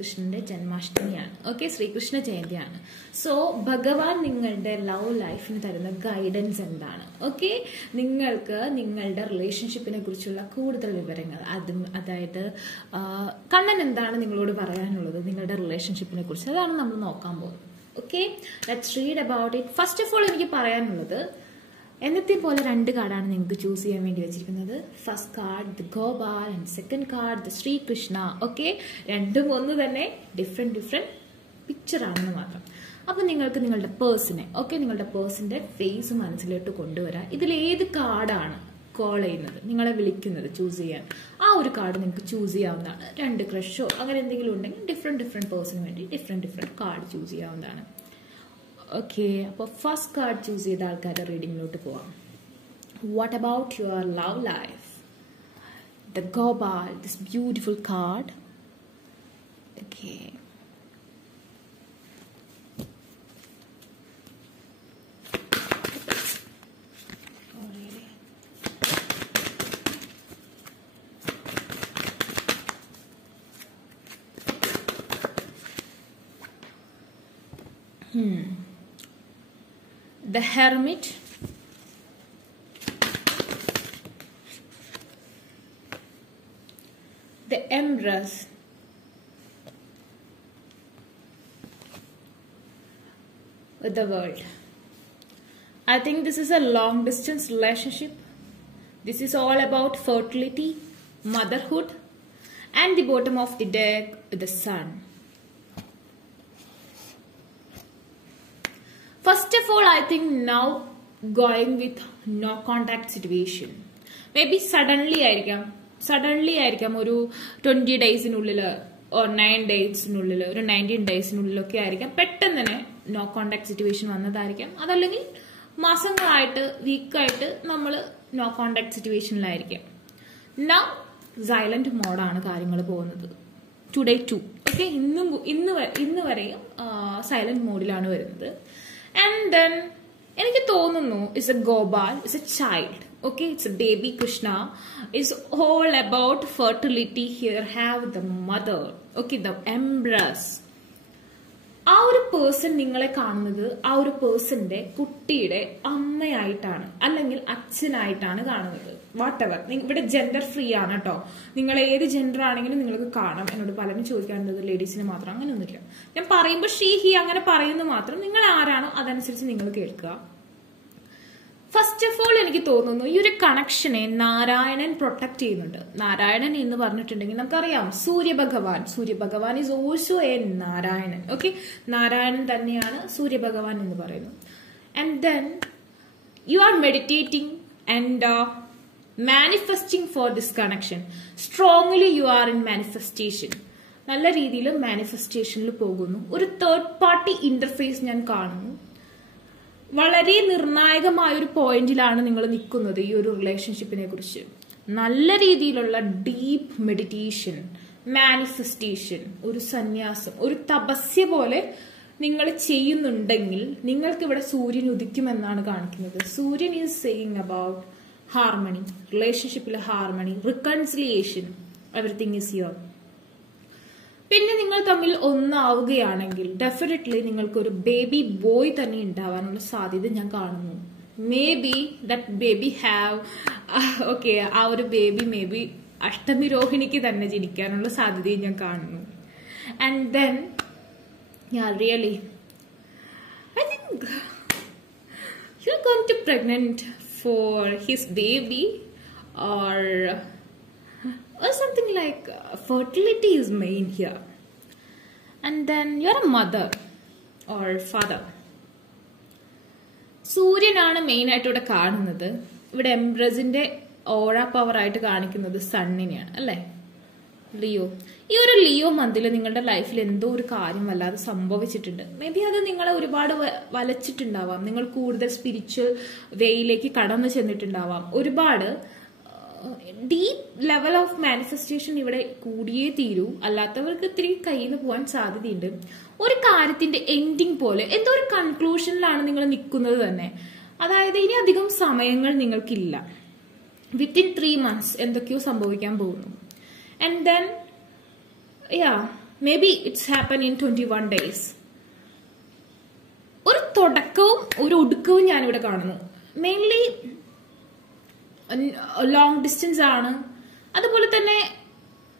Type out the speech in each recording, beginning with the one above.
ശ്രീകൃഷ്ണന്റെ ജന്മാഷ്ടമിയാണ്. Okay, Sreekrishna ജയന്തിയാണ്. So ഭഗവാൻ നിങ്ങളുടെ ലവ് ലൈഫിന് തരുന്ന ഗൈഡൻസ് എന്താണ്? ഓക്കെ, നിങ്ങൾക്ക് നിങ്ങളുടെ റിലേഷൻഷിപ്പിനെ കുറിച്ചുള്ള കൂടുതൽ വിവരങ്ങൾ, അതായത് കണ്ണൻ എന്താണ് നിങ്ങളോട് പറയാനുള്ളത് നിങ്ങളുടെ റിലേഷൻഷിപ്പിനെ കുറിച്ച്, അതാണ് നമ്മൾ നോക്കാൻ പോകുന്നത്. Okay, let's read about it. First of all എനിക്ക് പറയാനുള്ളത്, എന്നത്തെ പോലെ 2 കാർഡാണ് നിങ്ങൾക്ക് ചൂസ് ചെയ്യാൻ വേണ്ടി വെച്ചിരിക്കുന്നത്. First card the Gopal and second card the Srikrishna. Okay, രണ്ടും ഒന്ന് തന്നെ, ഡിഫറെന്റ് പിക്ചർ ആണെന്ന് മാത്രം. അപ്പൊ നിങ്ങൾക്ക് നിങ്ങളുടെ പേഴ്സണെ, ഓക്കെ, നിങ്ങളുടെ പേഴ്സന്റെ ഫേസ് മനസ്സിലോട്ട് കൊണ്ടുവരാം. ഇതിൽ ഏത് കാർഡാണ് കോൾ ചെയ്യുന്നത്, നിങ്ങളെ വിളിക്കുന്നത്, ചൂസ് ചെയ്യാൻ, ആ ഒരു കാർഡ് നിങ്ങൾക്ക് ചൂസ് ചെയ്യാവുന്നതാണ്. 2 ക്രഷോ അങ്ങനെ എന്തെങ്കിലും ഉണ്ടെങ്കിൽ ഡിഫറെന്റ് പേഴ്സണിന് വേണ്ടി ഡിഫറെന്റ് കാർഡ് ചൂസ് ചെയ്യാവുന്നതാണ്. ഓക്കെ, അപ്പോൾ ഫസ്റ്റ് കാർഡ് ചൂസ് ചെയ്ത ആൾക്കാരുടെ റീഡിങ്ങിലോട്ട് പോവാം. What about your love life? The Gopal, this beautiful card. Okay, the Hermit, the Empress, the World. I think this is a long distance relationship. This is all about fertility, motherhood, and the bottom of the deck, the Sun. First of all, I think now going with no contact situation. Maybe suddenly ആയിരിക്കാം ഒരു 20 ഡേയ്സിനുള്ളിൽ or 9 ഡേയ്സിനുള്ളിൽ, ഒരു 19 ഡേയ്സിനുള്ളിലൊക്കെ ആയിരിക്കാം പെട്ടെന്ന് തന്നെ no contact situation വന്നതായിരിക്കാം. അതല്ലെങ്കിൽ മാസങ്ങളായിട്ട്, വീക്കായിട്ട് നമ്മൾ no contact സിറ്റുവേഷനിലായിരിക്കാം. Now silent മോഡാണ് കാര്യങ്ങൾ പോകുന്നത്. ടുഡേ 2, ഓക്കെ, ഇന്ന് വരെയും സൈലന്റ് മോഡിലാണ് വരുന്നത്. And then എനിക്ക് തോന്നുന്നു it's A Gopal, it's A child. Okay, it's a baby Krishna. It's all about fertility. Here have the mother. Okay, the empress. ആ ഒരു പേഴ്സൺ നിങ്ങളെ കാണുന്നത് ആ ഒരു പേഴ്സന്റെ കുട്ടിയുടെ അമ്മയായിട്ടാണ്, അല്ലെങ്കിൽ അച്ഛനായിട്ടാണ് കാണുന്നത്. വാട്ട് എവർ, ഇവിടെ ജെൻഡർ ഫ്രീ ആണ് കേട്ടോ. നിങ്ങൾ ഏത് ജെൻഡർ ആണെങ്കിലും നിങ്ങൾക്ക് കാണാം. എന്നോട് പലരും ചോദിക്കാറുണ്ട് ലേഡീസിന് മാത്രം, അങ്ങനെയൊന്നുമില്ല. ഞാൻ പറയുമ്പോൾ ഷീ ഹി അങ്ങനെ പറയുന്നത് മാത്രം. നിങ്ങൾ ആരാണോ അതനുസരിച്ച് നിങ്ങൾ കേൾക്കുക. ഫസ്റ്റ് ഓഫ് ഓൾ എനിക്ക് തോന്നുന്നു ഈ ഒരു കണക്ഷനെ നാരായണൻ പ്രൊട്ടക്ട് ചെയ്യുന്നുണ്ട്. നാരായണൻ എന്ന് പറഞ്ഞിട്ടുണ്ടെങ്കിൽ നമുക്കറിയാം Suryabhagavan is also a Narayanan. Okay, Narayanan തന്നെയാണ് സൂര്യഭഗവാൻ എന്ന് പറയുന്നു. And then you are meditating and manifesting for this connection. Strongly you are in manifestation. നല്ല രീതിയിൽ മാനിഫെസ്റ്റേഷനിൽ പോകുന്നു. ഒരു തേർഡ് പാർട്ടി ഇന്റർഫേസ് ഞാൻ കാണുന്നു. വളരെ നിർണായകമായ ഒരു പോയിന്റിലാണ് നിങ്ങൾ നിൽക്കുന്നത് ഈ ഒരു റിലേഷൻഷിപ്പിനെ കുറിച്ച്. നല്ല രീതിയിലുള്ള ഡീപ്പ് മെഡിറ്റേഷൻ, മാനിഫെസ്റ്റേഷൻ, ഒരു സന്യാസം, ഒരു തപസ്യ പോലെ നിങ്ങൾ ചെയ്യുന്നുണ്ടെങ്കിൽ നിങ്ങൾക്ക് ഇവിടെ സൂര്യൻ ഉദിക്കുമെന്നാണ് കാണിക്കുന്നത്. സൂര്യൻ ഈസ് സെയിങ് അബൌട്ട് ഹാർമണി, റിലേഷൻഷിപ്പിലെ harmony, reconciliation, everything is here. പിന്നെ നിങ്ങൾ തമ്മിൽ ഒന്നാവുകയാണെങ്കിൽ ഡെഫിനറ്റ്ലി നിങ്ങൾക്കൊരു ബേബി ബോയ് തന്നെ ഉണ്ടാവാനുള്ള സാധ്യത ഞാൻ കാണുന്നു. Maybe that baby have, okay, ആ ഒരു ബേബി മേ ബി അഷ്ടമി രോഹിണിക്ക് തന്നെ ജനിക്കാനുള്ള സാധ്യതയും ഞാൻ കാണുന്നു. And then really I think you are going to pregnant for his baby or something like fertility is main here. And then you're a mother or father. സൂര്യനാണ് main ആയിട്ട് ഇവിടെ കാണുന്നത്. ഇവിടെ എംബ്രസിന്റെ ഓറ പവർ ആയിട്ട് കാണിക്കുന്നത് സണ്ണിനെയാണ്, അല്ലെ? ലിയോ. ഈ ഒരു ലിയോ മന്തിൽ നിങ്ങളുടെ ലൈഫിൽ എന്തോ ഒരു കാര്യം വല്ലാതെ സംഭവിച്ചിട്ടുണ്ട്. മേ ബി അത് നിങ്ങളെ ഒരുപാട് വലച്ചിട്ടുണ്ടാവാം. നിങ്ങൾ കൂടുതൽ സ്പിരിച്വൽ വേയിലേക്ക് കടന്നു ചെന്നിട്ടുണ്ടാവാം. ഒരുപാട് ഡീപ്പ് ലെവൽ ഓഫ് മാനിഫെസ്റ്റേഷൻ ഇവിടെ കൂടിയേ തീരൂ. അല്ലാത്തവർക്ക് ഇത്തിരി കയ്യിൽ നിന്ന് പോകാൻ സാധ്യതയുണ്ട്. ഒരു കാര്യത്തിന്റെ എൻഡിങ് പോലെ എന്തോ ഒരു കൺക്ലൂഷനിലാണ് നിങ്ങൾ നിൽക്കുന്നത് തന്നെ. അതായത് ഇനി അധികം സമയങ്ങൾ നിങ്ങൾക്കില്ല. വിത്തിൻ 3 months എന്തൊക്കെയോ സംഭവിക്കാൻ പോകുന്നു. And then may be it's happen in 21 days. ഒരു തുടക്കവും ഒരു ഒടുക്കവും ഞാനിവിടെ കാണുന്നു. മെയിൻലി ലോങ് ഡിസ്റ്റൻസ് ആണ്. അതുപോലെ തന്നെ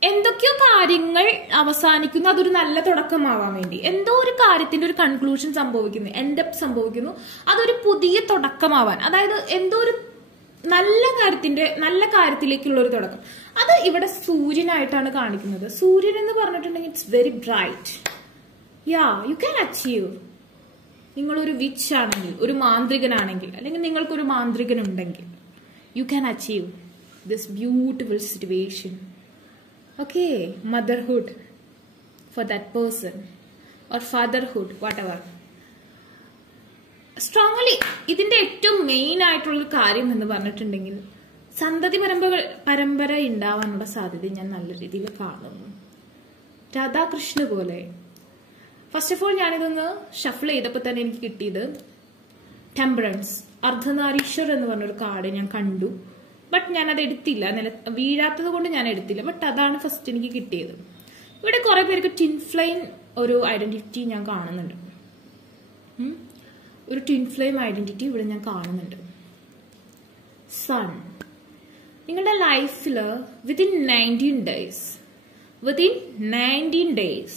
എന്തൊക്കെയോ കാര്യങ്ങൾ അവസാനിക്കുന്നു, അതൊരു നല്ല തുടക്കമാവാൻ വേണ്ടി. എന്തോ ഒരു കാര്യത്തിന്റെ ഒരു കൺക്ലൂഷൻ സംഭവിക്കുന്നു, എൻഡ് അപ്പ് സംഭവിക്കുന്നു, അതൊരു പുതിയ തുടക്കമാവാൻ. അതായത് എന്തോ ഒരു നല്ല കാര്യത്തിലേക്കുള്ള ഒരു തുടക്കം. അത് ഇവിടെ സൂര്യനായിട്ടാണ് കാണിക്കുന്നത്. സൂര്യൻ എന്ന് പറഞ്ഞിട്ടുണ്ടെങ്കിൽ it's very bright. Yeah, U can achieve. നിങ്ങളൊരു വിച്ച് ആണെങ്കിൽ, ഒരു മാന്ത്രികനാണെങ്കിൽ, അല്ലെങ്കിൽ നിങ്ങൾക്കൊരു മാന്ത്രികൻ ഉണ്ടെങ്കിൽ, you can achieve this beautiful situation. Okay, motherhood for that person or fatherhood, whatever. Strongly, ഇതിന്റെ ഏറ്റവും മെയിൻ ആയിട്ടുള്ള കാര്യം എന്ന് പറഞ്ഞിട്ടുണ്ടെങ്കിൽ സന്തതി പരമ്പര ഉണ്ടാവാനുള്ള സാധ്യത ഞാൻ നല്ല രീതിയിൽ കാണുന്നു. രാധാകൃഷ്ണ പോലെ. ഫസ്റ്റ് ഓഫ് ഓൾ ഞാനിതൊന്ന് ഷഫിൾ ചെയ്തപ്പോൾ തന്നെ എനിക്ക് കിട്ടിയത് ടെമ്പറൻസ്, അർദ്ധനാരീശ്വർ എന്ന് പറഞ്ഞൊരു കാർഡ് ഞാൻ കണ്ടു. ബട്ട് ഞാനത് എടുത്തില്ല, വീഴാത്തത് കൊണ്ട് ഞാൻ എടുത്തില്ല. ബട്ട് അതാണ് ഫസ്റ്റ് എനിക്ക് കിട്ടിയത്. ഇവിടെ കുറെ പേർക്ക് ട്വിൻ ഫ്ലെയിം ഒരു ഐഡന്റിറ്റി ഞാൻ കാണുന്നുണ്ട്. ഒരു ട്വിൻ ഫ്ലെയിം ഐഡന്റിറ്റി ഇവിടെ ഞാൻ കാണുന്നുണ്ട്. സൺ, നിങ്ങളുടെ ലൈഫിൽ within 19 days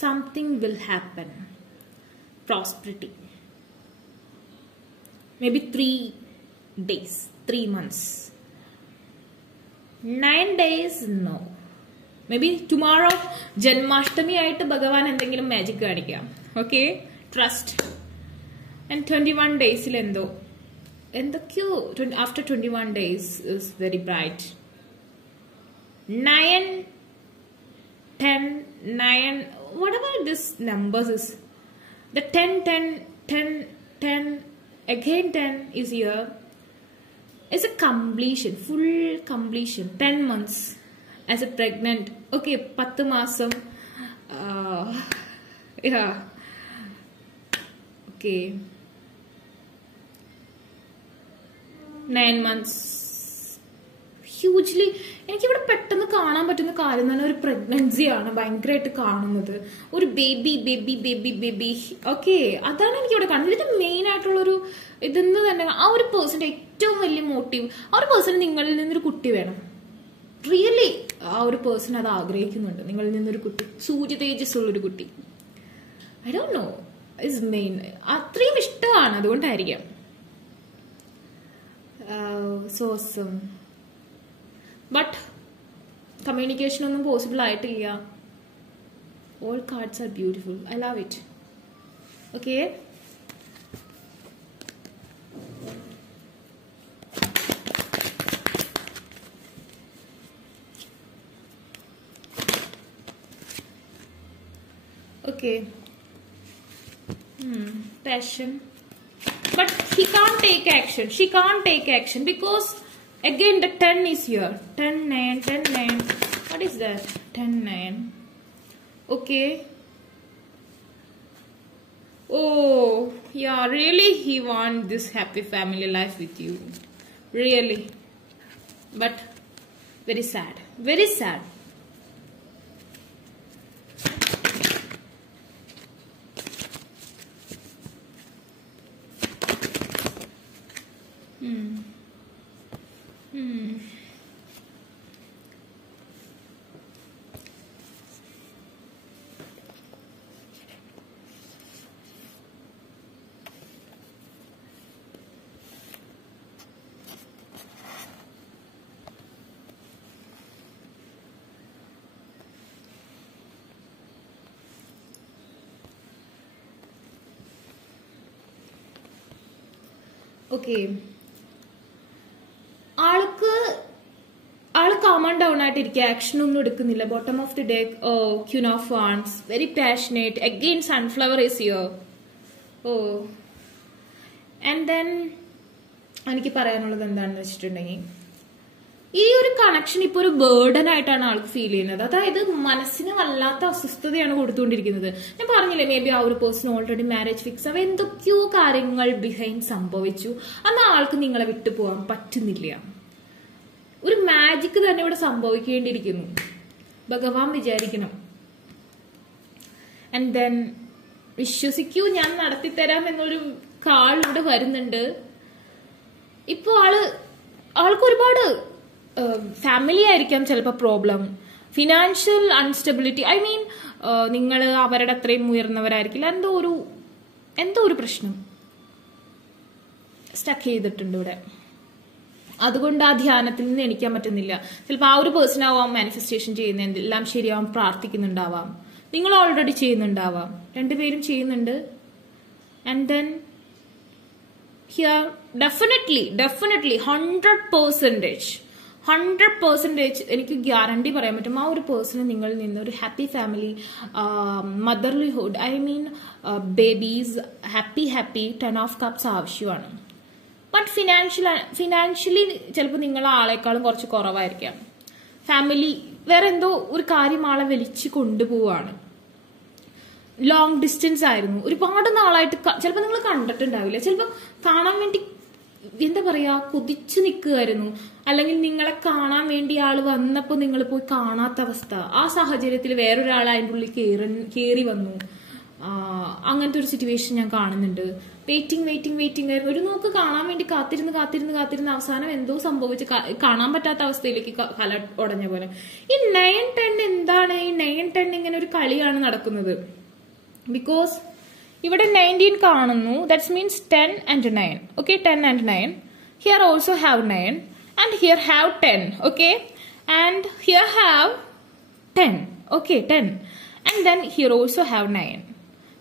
something will happen. Prosperity. Maybe 3 days, 3 months. 9 days, no. Maybe tomorrow, Janmashtami ആയിട്ട് ഭഗവാൻ എന്തെങ്കിലും മാജിക് കാണിക്കാം. Okay, trust. ആൻഡ് 21 days എന്തൊക്കെയോ after 21 days is very bright. 9, 10, 9, whatever this numbers is. The 10, again 10 is here. It's a completion, full completion. 10 months as a pregnant. Okay, 10 മാസം. Yeah. Okay. 9 months. Hugely എനിക്കിവിടെ പെട്ടെന്ന് കാണാൻ പറ്റുന്ന കാര്യം തന്നെ ഒരു പ്രഗ്നൻസിയാണ് ഭയങ്കരമായിട്ട് കാണുന്നത്. ഒരു ബേബി. ഓക്കെ, അതാണ് എനിക്കിവിടെ കാണുന്നത്. ഇതിന്റെ മെയിൻ ആയിട്ടുള്ളൊരു ഇതെന്ന് തന്നെ ആ ഒരു പേഴ്സന്റെ ഏറ്റവും വലിയ മോട്ടീവ്, ആ ഒരു പേഴ്സൺ നിങ്ങളിൽ നിന്നൊരു കുട്ടി വേണം. റിയലി ആ ഒരു പേഴ്സൺ അത് ആഗ്രഹിക്കുന്നുണ്ട്, നിങ്ങളിൽ നിന്നൊരു കുട്ടി, സൂര്യ തേജസ് ഉള്ളൊരു കുട്ടി. I don't no, is main. അത്രയും ഇഷ്ടമാണ്, അതുകൊണ്ടായിരിക്കാം. സോസം. ബട്ട് കമ്മ്യൂണിക്കേഷൻ ഒന്നും പോസിബിൾ ആയിട്ടില്ല. All cards are beautiful. I love it. Okay, okay. Passion. But he can't take action. She can't take action because again the 10 is here. 10, 9, 10, 9. What is that? 10, 9. Okay. Oh, yeah, really he wants this happy family life with you. Really. But very sad. Very sad. Okay. ആള് കാമൺ down ആയിട്ടിരിക്കുക, action ഒന്നും എടുക്കുന്നില്ല. Bottom of the deck. Oh, queen of wands, very passionate. Again sunflower is here. Oh, and then എനിക്ക് പറയാനുള്ളത് എന്താണെന്ന് വെച്ചിട്ടുണ്ടെങ്കിൽ ഈ ഒരു കണക്ഷൻ ഇപ്പൊ ഒരു ബേർഡൻ ആയിട്ടാണ് ആൾക്ക് ഫീൽ ചെയ്യുന്നത്. അതായത് മനസ്സിന് വല്ലാത്ത അസ്വസ്ഥതയാണ് കൊടുത്തുകൊണ്ടിരിക്കുന്നത്. ഞാൻ പറഞ്ഞില്ലേ, മേ ബി ആ ഒരു പേഴ്സൺ ഓൾറെഡി മാരേജ് ഫിക്സ് ആവുക, എന്തൊക്കെയോ കാര്യങ്ങൾ ബിഹൈൻഡ് സംഭവിച്ചു. അന്ന് ആൾക്ക് നിങ്ങളെ വിട്ടു പോകാൻ പറ്റുന്നില്ല. ഒരു മാജിക് തന്നെ ഇവിടെ സംഭവിക്കേണ്ടിയിരിക്കുന്നു. ഭഗവാൻ വിചാരിക്കണം. ആൻഡ് ദെൻ വിശ്വസിക്കൂ, ഞാൻ നടത്തിത്തരാം എന്നൊരു കാൾ ഇവിടെ വരുന്നുണ്ട്. ഇപ്പൊ ആൾക്ക് ഒരുപാട് ഫാമിലി ആയിരിക്കാം ചിലപ്പോൾ problem, financial unstability. I mean നിങ്ങൾ അവരുടെ അത്രയും ഉയർന്നവരായിരിക്കില്ല, എന്തോ ഒരു പ്രശ്നം സ്റ്റക്ക് ചെയ്തിട്ടുണ്ട് ഇവിടെ. അതുകൊണ്ട് ആ ധ്യാനത്തിൽ നിന്ന് എണീക്കാൻ പറ്റുന്നില്ല. ചിലപ്പോൾ ആ ഒരു പേഴ്സൺ ആവാം മാനിഫെസ്റ്റേഷൻ ചെയ്യുന്നത്, എല്ലാം ശരിയാവാം, പ്രാർത്ഥിക്കുന്നുണ്ടാവാം, നിങ്ങൾ ഓൾറെഡി ചെയ്യുന്നുണ്ടാവാം, രണ്ടുപേരും ചെയ്യുന്നുണ്ട്. ആൻഡ് ദെൻ ഹിയർ ഡെഫിനറ്റ്ലി 100% എനിക്ക് ഗ്യാരണ്ടി പറയാൻ പറ്റും, ആ ഒരു പേഴ്സണ് നിങ്ങളിൽ നിന്ന് ഒരു happy family, motherhood, I mean babies, happy 10 of cups ആവശ്യമാണ്. ബട്ട് ഫിനാൻഷ്യലി ചിലപ്പോൾ നിങ്ങൾ ആളെക്കാളും കുറച്ച് കുറവായിരിക്കാം. ഫാമിലി വേറെ എന്തോ ഒരു കാര്യം ആളെ വലിച്ചു കൊണ്ടുപോവാണ്. ലോങ് ഡിസ്റ്റൻസ് ആയിരുന്നു, ഒരുപാട് നാളായിട്ട് ചിലപ്പോൾ നിങ്ങൾ കണ്ടിട്ടുണ്ടാവില്ല, ചിലപ്പോൾ കാണാൻ വേണ്ടി എന്താ പറയാ കുതിച്ചു നിൽക്കുമായിരുന്നു, അല്ലെങ്കിൽ നിങ്ങളെ കാണാൻ വേണ്ടി ആള് വന്നപ്പോൾ നിങ്ങൾ പോയി കാണാത്ത അവസ്ഥ. ആ സാഹചര്യത്തിൽ വേറൊരാൾ അതിൻ്റെ ഉള്ളിൽ കയറി വന്നു. അങ്ങനത്തെ ഒരു സിറ്റുവേഷൻ ഞാൻ കാണുന്നുണ്ട്. വെയിറ്റിംഗ് ആയിരുന്നു, ഒരു നോക്ക് കാണാൻ വേണ്ടി കാത്തിരുന്ന് അവസാനം എന്തോ സംഭവിച്ച് കാണാൻ പറ്റാത്ത അവസ്ഥയിലേക്ക് കല ഉടഞ്ഞ പോലെ. ഈ 9-10 എന്താണ്? ഈ 9-10 ഇങ്ങനെ ഒരു കളിയാണ് നടക്കുന്നത്. ബിക്കോസ് ഇവിടെ 19 കാണുന്നു, that means 10 and 9. Okay, 10 and 9. Here also have 9 and here have 10. Okay, and here have 10. Okay, 10. And then here also have 9.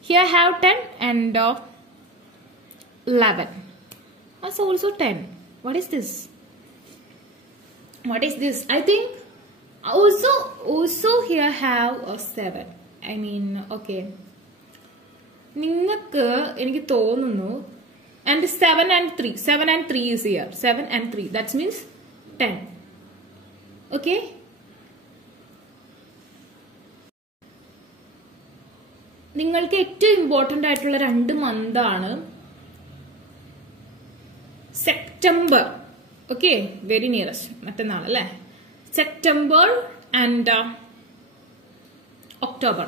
Here have 10 and 11. That's also 10. What is this? I think also here have a 7. I mean, okay. നിങ്ങൾക്ക് എനിക്ക് തോന്നുന്നു and 7 and 3 is here. 7 and 3, that means 10. Okay, നിങ്ങൾക്ക് ഏറ്റവും important ആയിട്ടുള്ള 2 മന്താണ് September. Okay, very nearest മറ്റന്നാൾ അല്ലേ, September and October.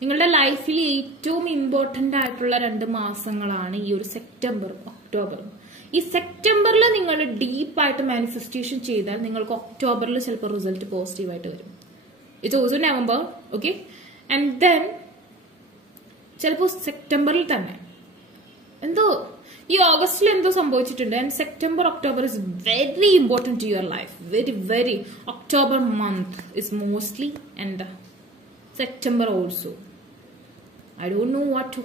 നിങ്ങളുടെ ലൈഫിൽ ഏറ്റവും ഇമ്പോർട്ടന്റ് ആയിട്ടുള്ള 2 മാസങ്ങളാണ് ഈ ഒരു സെപ്റ്റംബർ ഒക്ടോബർ. ഈ സെപ്റ്റംബറിൽ നിങ്ങൾ ഡീപ്പായിട്ട് മാനിഫെസ്റ്റേഷൻ ചെയ്താൽ നിങ്ങൾക്ക് ഒക്ടോബറിൽ ചിലപ്പോൾ റിസൾട്ട് പോസിറ്റീവായിട്ട് വരും. It's also November. Okay, and then ചിലപ്പോൾ സെപ്റ്റംബറിൽ തന്നെ എന്തോ ഈ ഓഗസ്റ്റിൽ എന്തോ സംഭവിച്ചിട്ടുണ്ട്. And September October is very important to your life. Very October month is mostly and September also. I don't know what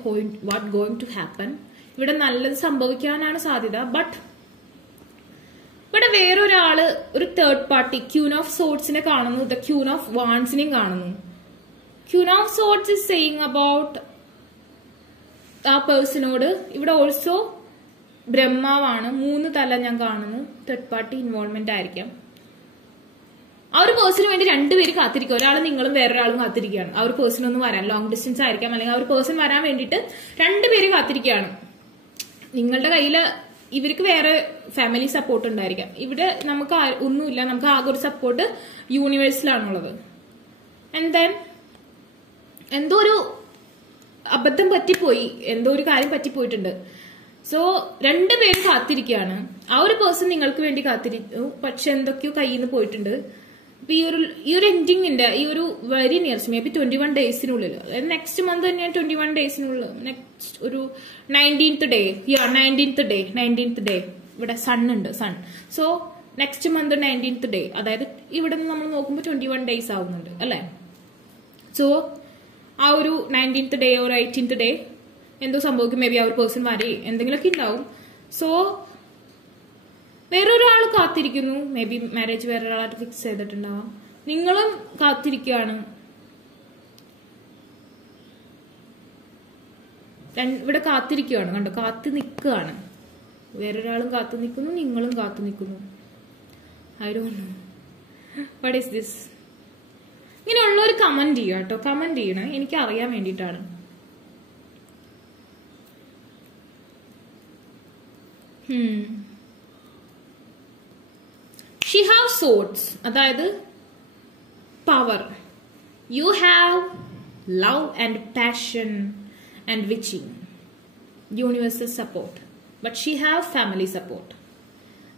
going to happen. ഇവിടെ നല്ലത് സംഭവിക്കാനാണ് സാധ്യത. ബട്ട് ഇവിടെ വേറൊരാള്, ഒരു തേർഡ് പാർട്ടി, ക്യൂൻ ഓഫ് സോർട്സിനെ കാണുന്നു, ദ ക്യൂൻ ഓഫ് വാൻസിനെയും കാണുന്നു. Queen of swords is saying about ആ പേഴ്സണോട്. ഇവിടെ ഓൾസോ ബ്രഹ്മാവാണ്, 3 തല ഞാൻ കാണുന്നു. തേർഡ് പാർട്ടി ഇൻവോൾവ്മെന്റ് ആയിരിക്കാം. ആ ഒരു പേഴ്സണിന് വേണ്ടി 2 പേര് കാത്തിരിക്കുക. ഒരാൾ നിങ്ങളും വേറൊരാളും കാത്തിരിക്കുകയാണ് ആ ഒരു പേഴ്സൺ ഒന്ന് വരാൻ. ലോങ് ഡിസ്റ്റൻസ് ആയിരിക്കാം, അല്ലെങ്കിൽ ആ ഒരു പേഴ്സൺ വരാൻ വേണ്ടിയിട്ട് 2 പേര് കാത്തിരിക്കുകയാണ്. നിങ്ങളുടെ കയ്യില് ഇവർക്ക് വേറെ ഫാമിലി സപ്പോർട്ട് ഉണ്ടായിരിക്കാം. ഇവിടെ നമുക്ക് ഒന്നുമില്ല, നമുക്ക് ആകെ ഒരു സപ്പോർട്ട് യൂണിവേഴ്സിലാണുള്ളത്. ആൻഡ് ദെൻ എന്തോ ഒരു അബദ്ധം പറ്റിപ്പോയി, എന്തോ ഒരു കാര്യം പറ്റിപ്പോയിട്ടുണ്ട്. സോ 2 പേര് കാത്തിരിക്കുകയാണ്. ആ ഒരു പേഴ്സൺ നിങ്ങൾക്ക് വേണ്ടി കാത്തിരിക്കുന്നു, പക്ഷെ എന്തൊക്കെയോ കയ്യിൽ നിന്ന് പോയിട്ടുണ്ട്. അപ്പൊ ഈ ഒരു എൻഡിങ്ങിന്റെ ഈ ഒരു വെരി നിയർസ്റ്റ് മേ ബി 21 ഡേയ്സിനുള്ളിൽ, നെക്സ്റ്റ് മന്ത് തന്നെ 21 ഡേയ്സിനുള്ളിൽ, നെക്സ്റ്റ് ഒരു 19th ഡേ ഇവിടെ സൺ ഉണ്ട്, sun. So next month 19th day, അതായത് ഇവിടെ നിന്ന് നമ്മൾ നോക്കുമ്പോൾ 21 ഡേയ്സ് ആവുന്നുണ്ട് അല്ലെ. സോ ആ ഒരു 19th ഡേ ഒരു 18th ഡേ എന്തോ സംഭവിക്കും. മേ ബി ആ ഒരു പേഴ്സൺ വരെ എന്തെങ്കിലുമൊക്കെ ഉണ്ടാവും. സോ വേറൊരാൾ കാത്തിരിക്കുന്നു. മേ ബി മാരേജ് വേറൊരാളായിട്ട് ഫിക്സ് ചെയ്തിട്ടുണ്ടാവാം. നിങ്ങളും കാത്തിരിക്കുകയാണ്. ഇവിടെ കാത്തിരിക്കുകയാണ്, കണ്ടോ, കാത്തു നിൽക്കുകയാണ്. വേറൊരാളും കാത്തു നിൽക്കുന്നു, നിങ്ങളും കാത്തു നിൽക്കുന്നു. I don't know what is this. ഇങ്ങനെയുള്ളവർ കമന്റ് ചെയ്യുക കേട്ടോ, കമന്റ് ചെയ്യണം, എനിക്ക് അറിയാൻ വേണ്ടിയിട്ടാണ്. ഷി ഹാവ് സോർട്സ്, അതായത് power. You have love and passion and witching. Universal support. But she have family support.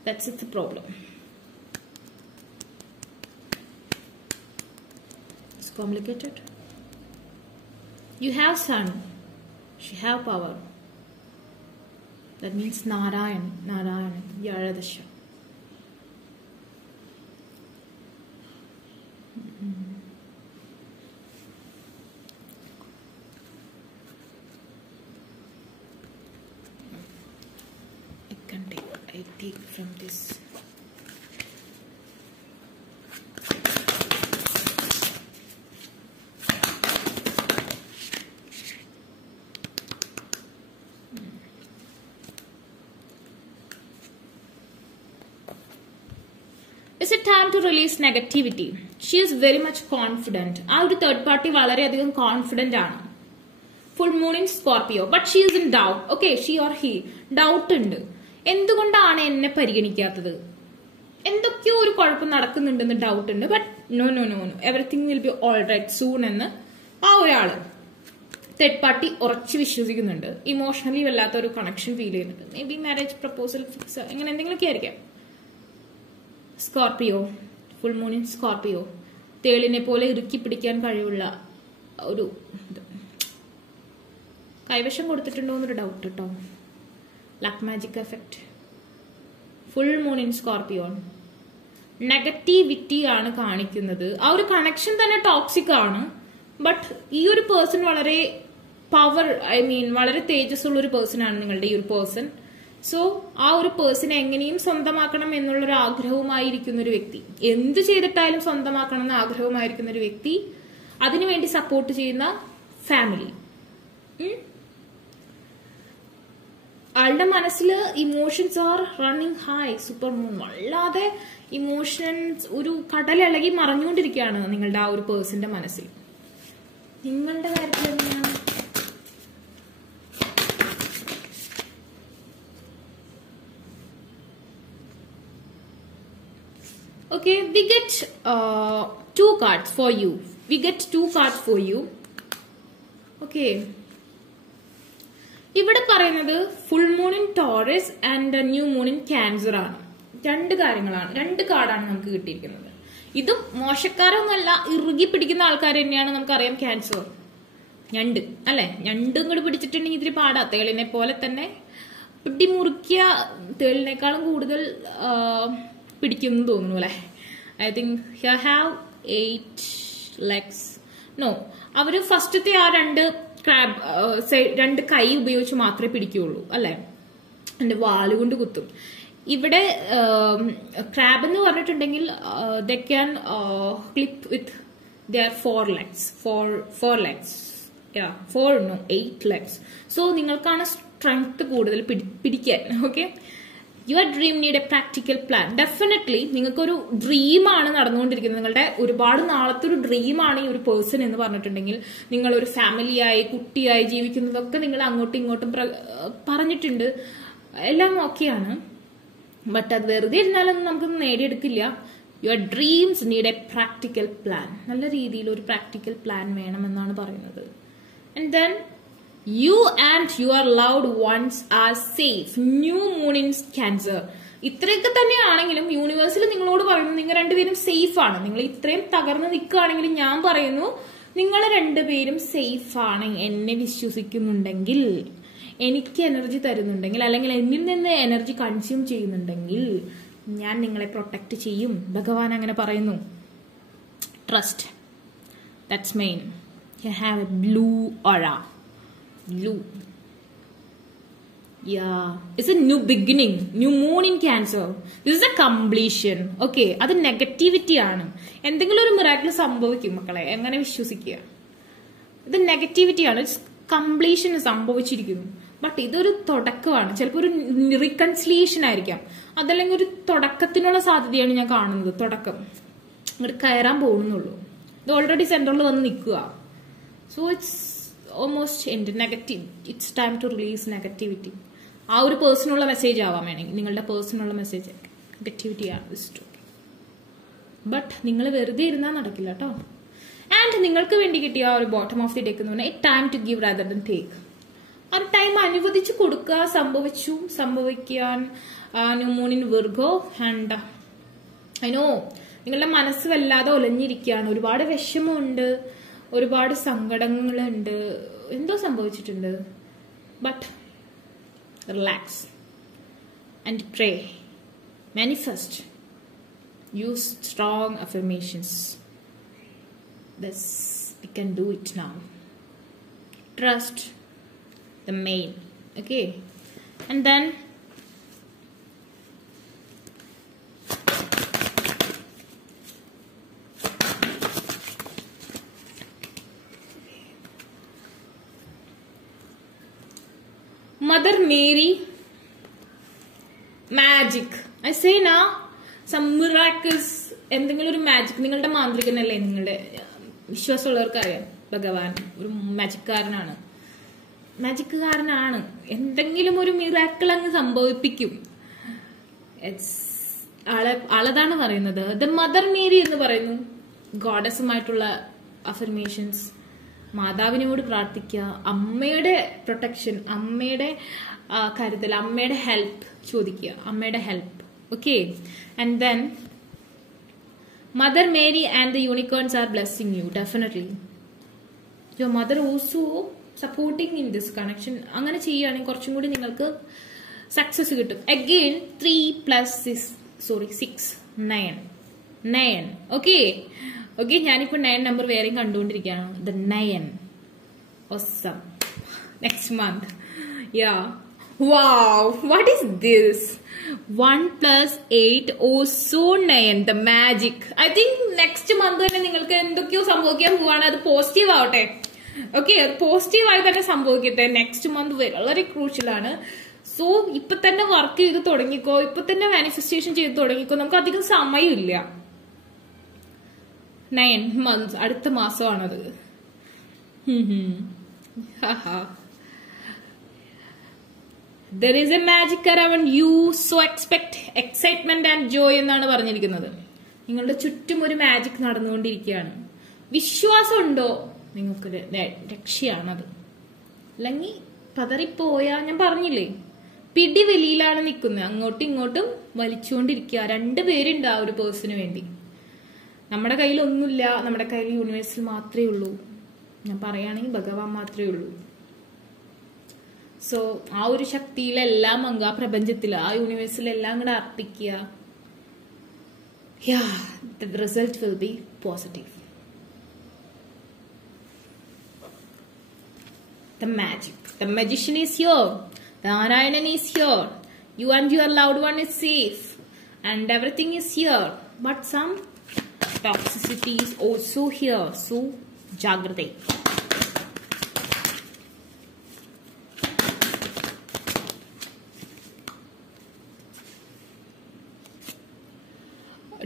That's the problem. It's complicated. You have sun. She have power. That means Narayan. Yaradasha. I take from this. Is it time to release negativity? She is very much confident. Our third party വളരെയധികം confident ആണ്. Full moon in Scorpio, but she is in doubt. Okay, she or he doubt ഉണ്ട്. എന്തുകൊണ്ടാണ് എന്നെ പരിഗണിക്കാത്തത്? എന്തൊക്കെയോ ഒരു കുഴപ്പം നടക്കുന്നുണ്ടെന്ന് doubt ഉണ്ട്. But no everything will be all right soon എന്ന് ആ ഒരാള് തേർഡ് പാർട്ടി ഉറച്ചു വിശ്വസിക്കുന്നുണ്ട്. ഇമോഷണലി വല്ലാത്ത ഒരു കണക്ഷൻ ഫീൽ ചെയ്യുന്നുണ്ട്. Maybe marriage proposal fix അങ്ങനെ എന്തെങ്കിലുമൊക്കെ ആയിരിക്കാം. Scorpio, full moon in Scorpio, തേളിനെ പോലെ ഇറുക്കി പിടിക്കാൻ കഴിവുള്ള ഒരു കൈവശം കൊടുത്തിട്ടുണ്ടോ എന്നൊരു ഡൗട്ട് കേട്ടോ. Luck magic effect. Full moon in Scorpio. Negativity ആണ് കാണിക്കുന്നത്. ആ ഒരു കണക്ഷൻ തന്നെ ടോക്സിക് ആണ്. ബട്ട് ഈ ഒരു പേഴ്സൺ വളരെ പവർ, വളരെ തേജസ് ഉള്ള ഒരു പേഴ്സൺ ആണ് നിങ്ങളുടെ ഈ ഒരു പേഴ്സൺ. സോ ആ ഒരു പേഴ്സണെ എങ്ങനെയും സ്വന്തമാക്കണം എന്നുള്ളൊരു ആഗ്രഹവുമായിരിക്കുന്ന ഒരു വ്യക്തി, എന്ത് ചെയ്തിട്ടായാലും സ്വന്തമാക്കണം എന്ന ആഗ്രഹവുമായിരിക്കുന്ന ഒരു വ്യക്തി, അതിനുവേണ്ടി സപ്പോർട്ട് ചെയ്യുന്ന ഫാമിലി. ആളുടെ മനസ്സിൽ emotions are running high. Super moon വല്ലാതെ ഇമോഷൻസ് ഒരു കടലിളകി മറഞ്ഞുകൊണ്ടിരിക്കുകയാണ് നിങ്ങളുടെ ആ ഒരു പേഴ്സന്റെ മനസ്സിൽ. നിങ്ങളുടെ കാര്യത്തിൽ എങ്ങനെയാണ്? Okay, we get two cards for you. Okay. ഇവിടെ പറയുന്നത് full moon in Taurus and new moon in Cancer ആണ്. രണ്ട് കാർഡാണ് നമുക്ക് കിട്ടിയിരിക്കുന്നത്. ഇതും മോശക്കാരൊന്നുമല്ല, ഇറുകി പിടിക്കുന്ന ആൾക്കാർ തന്നെയാണ്. നമുക്കറിയാം ക്യാൻസർ ഞണ്ട് അല്ലെ, ഞണ്ട് ഇങ്ങോട്ട് പിടിച്ചിട്ടുണ്ടെങ്കിൽ ഇതിരി പാടാ. തേളിനെ പോലെ തന്നെ പിടിമുറുക്കിയ തേളിനേക്കാളും കൂടുതൽ പിടിക്കുന്നു തോന്നുന്നു അല്ലെ. I think here have 8 legs. No, അവര് ഫസ്റ്റത്തെ ആ രണ്ട് കൈ ഉപയോഗിച്ച് മാത്രമേ പിടിക്കുകയുള്ളൂ അല്ലെ. എന്റെ വാലുകൊണ്ട് കുത്തും. ഇവിടെ ക്രാബ് എന്ന് പറഞ്ഞിട്ടുണ്ടെങ്കിൽ they can clip with their 4 legs. 8 legs. So നിങ്ങൾക്കാണ് സ്ട്രെങ്ത് കൂടുതൽ പിടിക്കാൻ. Okay, your dream need a practical plan. Definitely നിങ്ങൾക്കൊരു ഡ്രീമാണ് നടന്നുകൊണ്ടിരിക്കുന്നത്. നിങ്ങളുടെ ഒരുപാട് നാളത്തെ ഒരു ഡ്രീമാണ് ഈ ഒരു പേഴ്സൺ എന്ന് പറഞ്ഞിട്ടുണ്ടെങ്കിൽ, നിങ്ങൾ ഒരു ഫാമിലിയായി കുട്ടിയായി ജീവിക്കുന്നതൊക്കെ നിങ്ങൾ അങ്ങോട്ടും ഇങ്ങോട്ടും പറഞ്ഞിട്ടുണ്ട്. എല്ലാം ഓക്കെയാണ്. ബട്ട് അത് വെറുതെ ഇരുന്നാലൊന്നും നമുക്ക് നേടിയെടുക്കില്ല. Your dreams need a practical plan. നല്ല രീതിയിൽ ഒരു പ്രാക്ടിക്കൽ പ്ലാൻ വേണമെന്നാണ് പറയുന്നത്. And then you and your loved ones are safe. New moon in Cancer. ഇത്രയൊക്കെ തന്നെയാണെങ്കിലും യൂണിവേഴ്സിൽ നിങ്ങളോട് പറയുന്നു നിങ്ങൾ രണ്ടുപേരും സേഫ് ആണ്. നിങ്ങൾ ഇത്രയും തകർന്ന് നിൽക്കുകയാണെങ്കിലും ഞാൻ പറയുന്നു നിങ്ങൾ രണ്ടുപേരും സേഫ് ആണ്. എന്നെ വിശ്വസിക്കുന്നുണ്ടെങ്കിൽ, എനിക്ക് എനർജി തരുന്നുണ്ടെങ്കിൽ, അല്ലെങ്കിൽ എന്നിൽ നിന്ന് എനർജി കൺസ്യൂം ചെയ്യുന്നുണ്ടെങ്കിൽ ഞാൻ നിങ്ങളെ പ്രൊട്ടക്ട് ചെയ്യും. ഭഗവാൻ അങ്ങനെ പറയുന്നു. Trust. That's main. You have a blue aura. Blue. Yeah. It's a new beginning. New moon in Cancer. This is a completion. Okay. അത് നെഗറ്റിവിറ്റി ആണ്. എന്തെങ്കിലും ഒരു മിറാക്കിൾ സംഭവിക്കും മക്കളെ, എങ്ങനെ വിശ്വസിക്കുക? ഇത് നെഗറ്റിവിറ്റി ആണ്. കംപ്ലീഷൻ സംഭവിച്ചിരിക്കുന്നു. ബട്ട് ഇതൊരു തുടക്കമാണ്. ചിലപ്പോൾ ഒരു റീകൺസിലിയേഷൻ ആയിരിക്കാം, അതല്ലെങ്കിൽ ഒരു തുടക്കത്തിനുള്ള സാധ്യതയാണ് ഞാൻ കാണുന്നത്. തുടക്കം ഇങ്ങോട്ട് കയറാൻ പോകുന്നുള്ളൂ. ഇത് ഓൾറെഡി സെന്ററിൽ വന്ന് നിൽക്കുക. So it's almost end. Negative. It's time to release negativity. ആ ഒരു പേഴ്സണുള്ള മെസ്സേജ് ആവാൻ വേണമെങ്കിൽ, നിങ്ങളുടെ പേഴ്സണുള്ള മെസ്സേജ് നെഗറ്റിവിറ്റി ആണ്. ബട്ട് നിങ്ങൾ വെറുതെ ഇരുന്നാൽ നടക്കില്ല കേട്ടോ. ആൻഡ് നിങ്ങൾക്ക് വേണ്ടി കിട്ടിയ ഒരു ബോട്ടം ഓഫ് ദി ഡെക്ക് എന്ന് പറഞ്ഞാൽ time to give rather than take. ആ ഒരു ടൈം അനുവദിച്ചു കൊടുക്കുക. സംഭവിക്കാൻ new moon in Virgo. And I know നിങ്ങളുടെ മനസ്സ് വല്ലാതെ ഒലഞ്ഞിരിക്കുകയാണ്. ഒരുപാട് വിഷമമുണ്ട്, ഒരുപാട് സങ്കടങ്ങളുണ്ട്, എന്തോ സംഭവിച്ചിട്ടുണ്ട്. But relax and pray, manifest, use strong affirmations. This we can do it now. Trust the main. Okay, and then Mother Mary magic. I say now some miracles. എന്തെങ്കിലും ഒരു മാജിക്. നിങ്ങളുടെ മാന്ത്രികനല്ലേ, നിങ്ങളുടെ വിശ്വാസമുള്ളവർക്ക് അറിയാം ഭഗവാൻ ഒരു മാജിക്കുകാരനാണ്. എന്തെങ്കിലും ഒരു മിറാക്കിൾ അങ്ങ് സംഭവിപ്പിക്കും. ആളതാണ് പറയുന്നത്. ദ മദർ മേരി എന്ന് പറയുന്നു. ഗോഡസുമായിട്ടുള്ള അഫർമേഷൻസ്. മാതാവിനോട് പ്രാർത്ഥിക്കുക, അമ്മയുടെ പ്രൊട്ടക്ഷൻ, അമ്മയുടെ കരുതൽ, അമ്മയുടെ ഹെൽപ്പ് ചോദിക്കുക, അമ്മയുടെ help. Okay, and then Mother Mary and the unicorns are blessing you. Definitely your mother also supporting in this connection. അങ്ങനെ ചെയ്യുകയാണെങ്കിൽ കുറച്ചും കൂടി നിങ്ങൾക്ക് സക്സസ് കിട്ടും. Again 3 + 6 9. Okay, ഞാനിപ്പോ 9 നമ്പർ വേറെയും കണ്ടുകൊണ്ടിരിക്കുകയാണ്. The 9 awesome. Next month, yeah, wow, what is this? 1 + 8 also 9. The magic. I think next month തന്നെ നിങ്ങൾക്ക് എന്തൊക്കെയോ സംഭവിക്കാൻ പോവാണ്. അത് പോസിറ്റീവ് ആവട്ടെ. ഓക്കെ, അത് പോസിറ്റീവായി തന്നെ സംഭവിക്കട്ടെ. നെക്സ്റ്റ് മന്ത് വളരെ ക്രൂഷ്യലാണ്. സോ ഇപ്പൊ തന്നെ വർക്ക് ചെയ്ത് തുടങ്ങിക്കോ, ഇപ്പൊ തന്നെ മാനിഫെസ്റ്റേഷൻ ചെയ്ത് തുടങ്ങിക്കോ. നമുക്ക് അധികം സമയമില്ല. 9 months, അടുത്ത മാസമാണത്. There is a magic around you, so expect excitement and joy എന്നാണ് പറഞ്ഞിരിക്കുന്നത്. നിങ്ങളുടെ ചുറ്റും ഒരു മാജിക് നടന്നുകൊണ്ടിരിക്കുകയാണ്. വിശ്വാസം ഉണ്ടോ നിങ്ങൾക്ക് രക്ഷയാണത്. അല്ലെങ്കിൽ പതറിപ്പോയാ, ഞാൻ പറഞ്ഞില്ലേ, പിടി വലിയിലാണ് നിൽക്കുന്നത്. അങ്ങോട്ടും ഇങ്ങോട്ടും വലിച്ചുകൊണ്ടിരിക്കുക. 2 പേരുണ്ട് ആ ഒരു പേഴ്സണിന് വേണ്ടി. നമ്മുടെ കയ്യിൽ ഒന്നുമില്ല. നമ്മുടെ കയ്യിൽ യൂണിവേഴ്സിൽ മാത്രമേ ഉള്ളൂ. ഞാൻ പറയുകയാണെങ്കിൽ ഭഗവാൻ മാത്രമേ ഉള്ളൂ. സോ ആ ഒരു ശക്തിയിലെല്ലാം അങ്ങ് ആ പ്രപഞ്ചത്തിൽ, ആ യൂണിവേഴ്സിലെല്ലാം കൂടെ അർപ്പിക്കുക. The result will be positive. The magic, the magician is here, the Narayanan is here, you and your loved one is safe, and everything is here. But some toxicity is also here, so jagrate.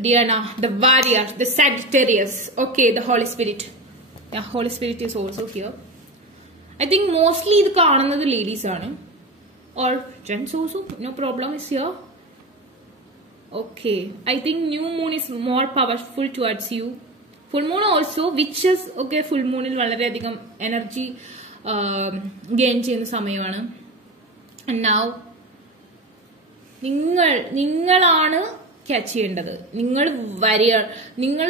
Diana, the warrior, the Sagittarius. Okay, the Holy Spirit. Yeah, Holy Spirit is also here. I think mostly the കാണുന്നത് ladies ആണ്, or gents also. No problem is here. Okay, I think new moon is more powerful towards you. Full moon also, which is okay. Full moonil വളരെയധികം energy gain ചെയ്യുന്ന സമയമാണ്. And now നിങ്ങളാണ് catch ചെയ്യേണ്ടത്. നിങ്ങൾ നിങ്ങൾ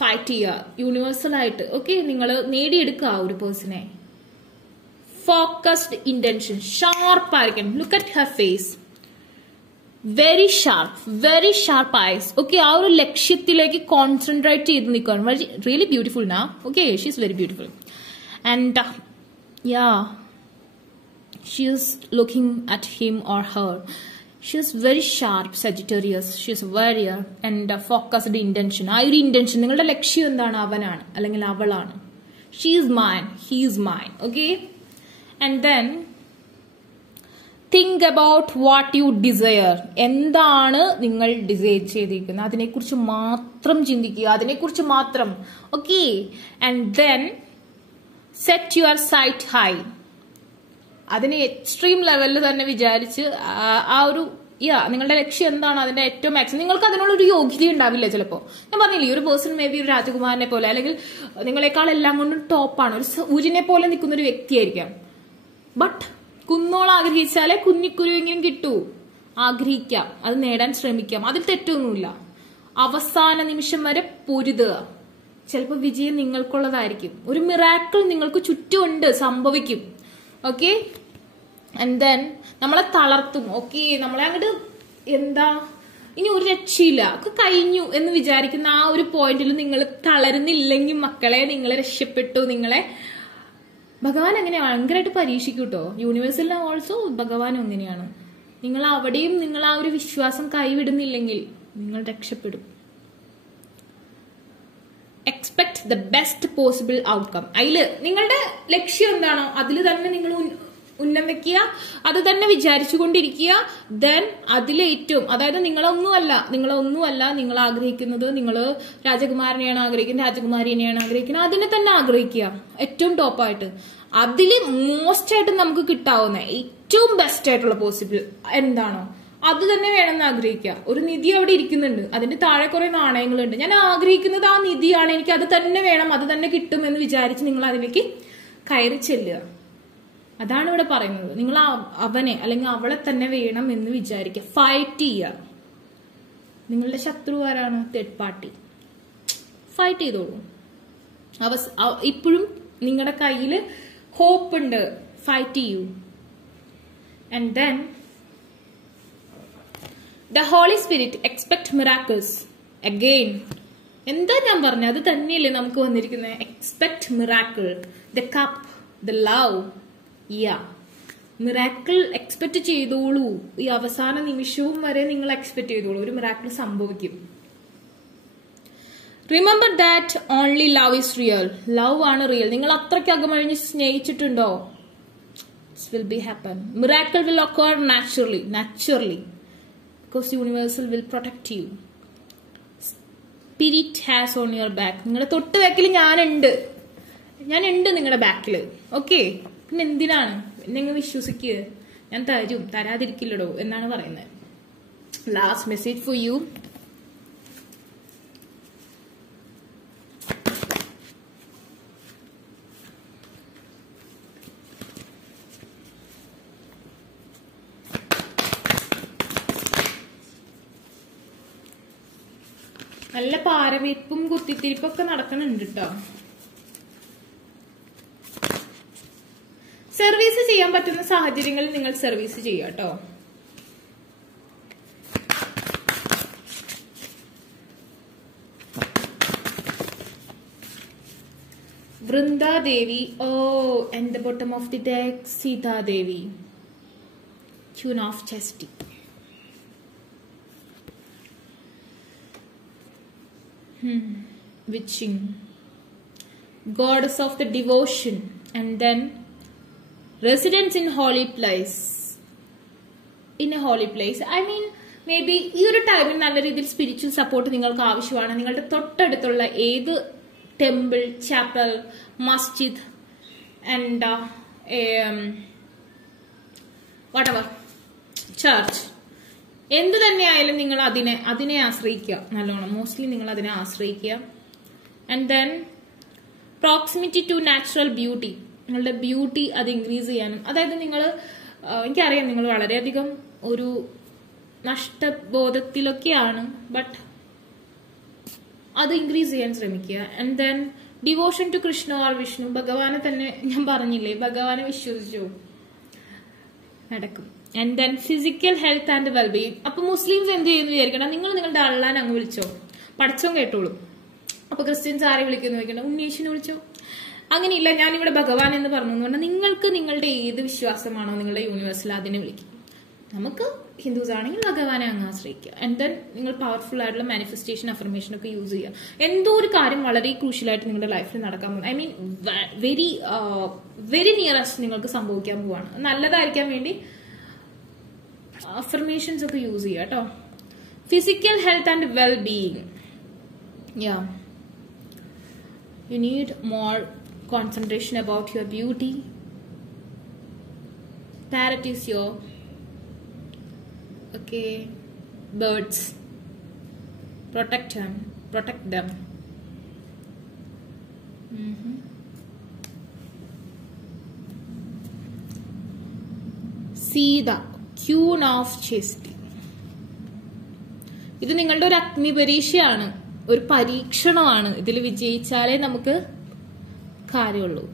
fight ചെയ്യുക universal ആയിട്ട്. Okay, നിങ്ങൾ നേടിയെടുക്കുക ആ ഒരു പേഴ്സണെ. ഫോക്കസ്ഡ് ഇന്റൻഷൻ, ഷാർപ്പ് ആയിരിക്കണം. Look at her face, very sharp eyes. Okay, ആ ഒരു ലക്ഷ്യത്തിലേക്ക് കോൺസെൻട്രേറ്റ് ചെയ്ത് നിൽക്കുകയാണ്. റിയലി ബ്യൂട്ടിഫുൾ നാ. Okay, she is very beautiful. And she is looking at him or her. She is very sharp, Sagittarius. She is warrior and focused intention. ആ ഒരു intention, നിങ്ങളുടെ ലക്ഷ്യം എന്താണ്? അവനാണ് അല്ലെങ്കിൽ അവളാണ്. She is mine, he is mine. Okay, and then think about what you desire. എന്താണ് നിങ്ങൾ ഡിസൈർ ചെയ്തിരിക്കുന്നത്, അതിനെക്കുറിച്ച് മാത്രം ചിന്തിക്കുക, അതിനെക്കുറിച്ച് മാത്രം. Okay, and then set your sight high. അതിനെ എക്സ്ട്രീം ലെവലിൽ തന്നെ വിചാരിച്ച് ആ ഒരു നിങ്ങളുടെ ലക്ഷ്യം എന്താണോ അതിന്റെ ഏറ്റവും മാക്സിമം. നിങ്ങൾക്ക് അതിനുള്ളൊരു യോഗ്യത ഉണ്ടാവില്ല ചിലപ്പോൾ. ഞാൻ പറഞ്ഞില്ലേ, ഒരു പേഴ്സൺ മേ ബി ഒരു രാജകുമാരനെ പോലെ അല്ലെങ്കിൽ നിങ്ങളെക്കാൾ എല്ലാം കൊണ്ടും ടോപ്പാണ്, ഒരു സൂര്യനെ പോലെ നിൽക്കുന്ന ഒരു വ്യക്തിയായിരിക്കാം. ബട്ട് കുന്നോളം ആഗ്രഹിച്ചാലേ കുഞ്ഞിക്കുരുവെങ്കിലും കിട്ടൂ. ആഗ്രഹിക്കാം, അത് നേടാൻ ശ്രമിക്കാം, അതിൽ തെറ്റൊന്നുമില്ല. അവസാന നിമിഷം വരെ പൊരുതുക. ചിലപ്പോൾ വിജയം നിങ്ങൾക്കുള്ളതായിരിക്കും. ഒരു മിറാക്കിൾ നിങ്ങൾക്ക് ചുറ്റുമുണ്ട്, സംഭവിക്കും. ഓക്കെ, ആൻഡ് ദെൻ നമ്മളെ തളർത്തും. ഓക്കെ, നമ്മളെ അങ്ങോട്ട് ഇനി ഒരു രക്ഷയില്ല, ഒക്കെ കഴിഞ്ഞു എന്ന് വിചാരിക്കുന്ന ആ ഒരു പോയിന്റിൽ നിങ്ങൾ തളരുന്നില്ലെങ്കിൽ മക്കളെ, നിങ്ങളെ രക്ഷപ്പെട്ടു. നിങ്ങളെ ഭഗവാൻ അങ്ങനെ ഭയങ്കരമായിട്ട് പരീക്ഷിക്കും കേട്ടോ. യൂണിവേഴ്സലിന് ഓൾസോ ഭഗവാൻ ഒന്നിനെയാണ്. നിങ്ങൾ അവിടെയും നിങ്ങൾ ആ ഒരു വിശ്വാസം കൈവിടുന്നില്ലെങ്കിൽ നിങ്ങൾ രക്ഷപ്പെടും. Expect the best possible outcome. അതില് നിങ്ങളുടെ ലക്ഷ്യം എന്താണോ അതിൽ തന്നെ നിങ്ങൾ ഉന്നം വെക്കുക, അത് തന്നെ വിചാരിച്ചുകൊണ്ടിരിക്കുക. ദെൻ അതിലേറ്റവും, അതായത് നിങ്ങളൊന്നുമല്ല നിങ്ങൾ ആഗ്രഹിക്കുന്നത്, നിങ്ങൾ രാജകുമാരനെയാണ് ആഗ്രഹിക്കുന്നത്, രാജകുമാരിനെയാണ് ആഗ്രഹിക്കുന്നത്, അതിനെ തന്നെ ആഗ്രഹിക്കുക ഏറ്റവും ടോപ്പായിട്ട്. അതിൽ മോസ്റ്റ് ആയിട്ട് നമുക്ക് കിട്ടാവുന്ന ഏറ്റവും ബെസ്റ്റ് ആയിട്ടുള്ള പോസിബിൾ എന്താണോ അത് തന്നെ വേണമെന്ന് ആഗ്രഹിക്കുക. ഒരു നിധി അവിടെ ഇരിക്കുന്നുണ്ട്, അതിന്റെ താഴെ കുറെ നാണയങ്ങളുണ്ട്. ഞാൻ ആഗ്രഹിക്കുന്നത് ആ നിധിയാണ്, എനിക്ക് അത് തന്നെ വേണം, അത് തന്നെ കിട്ടും എന്ന് വിചാരിച്ച് നിങ്ങൾ അതിലേക്ക് കയറി ചെല്ലുക. അതാണ് ഇവിടെ പറയുന്നത്. നിങ്ങൾ അവനെ അല്ലെങ്കിൽ അവളെ തന്നെ വേണം എന്ന് വിചാരിക്കുക. ഫൈറ്റ് ചെയ്യുക. നിങ്ങളുടെ ശത്രു ആരാണ്? Third party. ഫൈറ്റ് ചെയ്തോളൂ. ഇപ്പോഴും നിങ്ങളുടെ കയ്യിൽ ഹോപ്പ് ഉണ്ട്. ഫൈറ്റ് ചെയ്യൂ. And then the holy spirit expect miracles. Again എന്താ ഞാൻ പറഞ്ഞത്, അത് തന്നെയല്ലേ നമുക്ക് വന്നിരിക്കുന്നത്. Expect miracle, the cup, the love. Miracle expect ചെയ്തോളൂ. ഈ അവസാന നിമിഷവും വരെ നിങ്ങൾ എക്സ്പെക്ട് ചെയ്തോളൂ, ഒരു മിറാക്കിൾ സംഭവിക്കും. Remember that only love is real. Love ആണ് റിയൽ. നിങ്ങൾ അത്രയ്ക്ക് അകമഴിഞ്ഞ് സ്നേഹിച്ചിട്ടുണ്ടോ? It will be happen. Miracle will occur naturally because universal will protect you. Spirit has on your back. നിങ്ങളുടെ തൊട്ട് ബാക്കിൽ ഞാനുണ്ട് നിങ്ങളുടെ ബാക്കിൽ. ഓക്കെ, പിന്നെ എന്തിനാണ് നിങ്ങൾ വിശ്വസിക്കുക? ഞാൻ തരും, തരാതിരിക്കില്ലടോ എന്നാണ് പറയുന്നത്. Last message for you. നല്ല പാരവെപ്പും കുത്തിത്തിരിപ്പൊക്കെ നടക്കണുണ്ട് കേട്ടോ. സർവീസ് ചെയ്യാൻ പറ്റുന്ന സാഹചര്യങ്ങളിൽ നിങ്ങൾ സർവീസ് ചെയ്യുക കേട്ടോ. വൃന്ദാദേവി. and the bottom of the deck Sita Devi. Tune of chastity. Witching, goddess of the devotion, and then residence in holy place. In a holy place, I mean maybe ഈ ഒരു ടൈമിൽ നല്ല രീതിയിൽ സ്പിരിച്വൽ സപ്പോർട്ട് നിങ്ങൾക്ക് ആവശ്യമാണ്. നിങ്ങളുടെ തൊട്ടടുത്തുള്ള ഏത് temple, chapel, Masjid and whatever church, എന്ത് തന്നെയായാലും നിങ്ങൾ അതിനെ ആശ്രയിക്കുക നല്ലോണം. മോസ്റ്റ്ലി നിങ്ങൾ അതിനെ ആശ്രയിക്കുക. And then proximity to natural beauty. നിങ്ങളുടെ ബ്യൂട്ടി അത് ഇൻക്രീസ് ചെയ്യാനും, അതായത് എനിക്കറിയാം നിങ്ങൾ വളരെയധികം ഒരു നഷ്ടബോധത്തിലൊക്കെയാണ്, ബട്ട് അത് ഇൻക്രീസ് ചെയ്യാൻ ശ്രമിക്കുക. And then devotion to Krishna or Vishnu. ഭഗവാനെ തന്നെ ഞാൻ പറഞ്ഞില്ലേ, ഭഗവാനെ വിശ്വസിച്ചോ, നടക്കും. And then physical health and wellbeing. അപ്പൊ മുസ്ലിംസ് എന്ത് ചെയ്യുന്നു വിചാരിക്കണം, നിങ്ങൾ നിങ്ങളുടെ അള്ളാൻ അങ്ങ് വിളിച്ചോ, പഠിച്ചോ കേട്ടോളൂ. അപ്പൊ ക്രിസ്ത്യൻസ് ആരെ വിളിക്കുന്നു ചോദിക്കണം, ഉണ്ണീഷിനെ വിളിച്ചോ. അങ്ങനെയില്ല, ഞാനിവിടെ ഭഗവാൻ എന്ന് പറഞ്ഞു എന്ന് പറഞ്ഞാൽ നിങ്ങൾക്ക് നിങ്ങളുടെ ഏത് വിശ്വാസമാണോ നിങ്ങളുടെ യൂണിവേഴ്സിൽ അതിനെ വിളിക്കും. നമുക്ക് ഹിന്ദുസ് ആണെങ്കിൽ ഭഗവാനെ അങ്ങ് ആശ്രയിക്കുക. ആൻഡ് ദെൻ നിങ്ങൾ പവർഫുൾ ആയിട്ടുള്ള മാനിഫെസ്റ്റേഷൻ, അഫർമേഷൻ ഒക്കെ യൂസ് ചെയ്യുക. എന്തോ ഒരു കാര്യം വളരെ ക്രൂഷ്യലായിട്ട് നിങ്ങളുടെ ലൈഫിൽ നടക്കാൻ പോകും. ഐ മീൻ വെരി നിയറസ്റ്റ് നിങ്ങൾക്ക് സംഭവിക്കാൻ പോവാണ്. നല്ലതായിരിക്കാൻ വേണ്ടി അഫർമേഷൻസ് ഒക്കെ യൂസ് ചെയ്യുക കേട്ടോ. Physical health and well being. You need more concentration about your beauty. Parrot is your Okay, birds, protect them. Sita, Queen of Chastity. ഇത് നിങ്ങളുടെ ഒരു അഗ്നിപരീക്ഷയാണ്, ഒരു പരീക്ഷണമാണ്. ഇതിൽ വിജയിച്ചാലേ നമുക്ക് കാര്യമുള്ളൂ.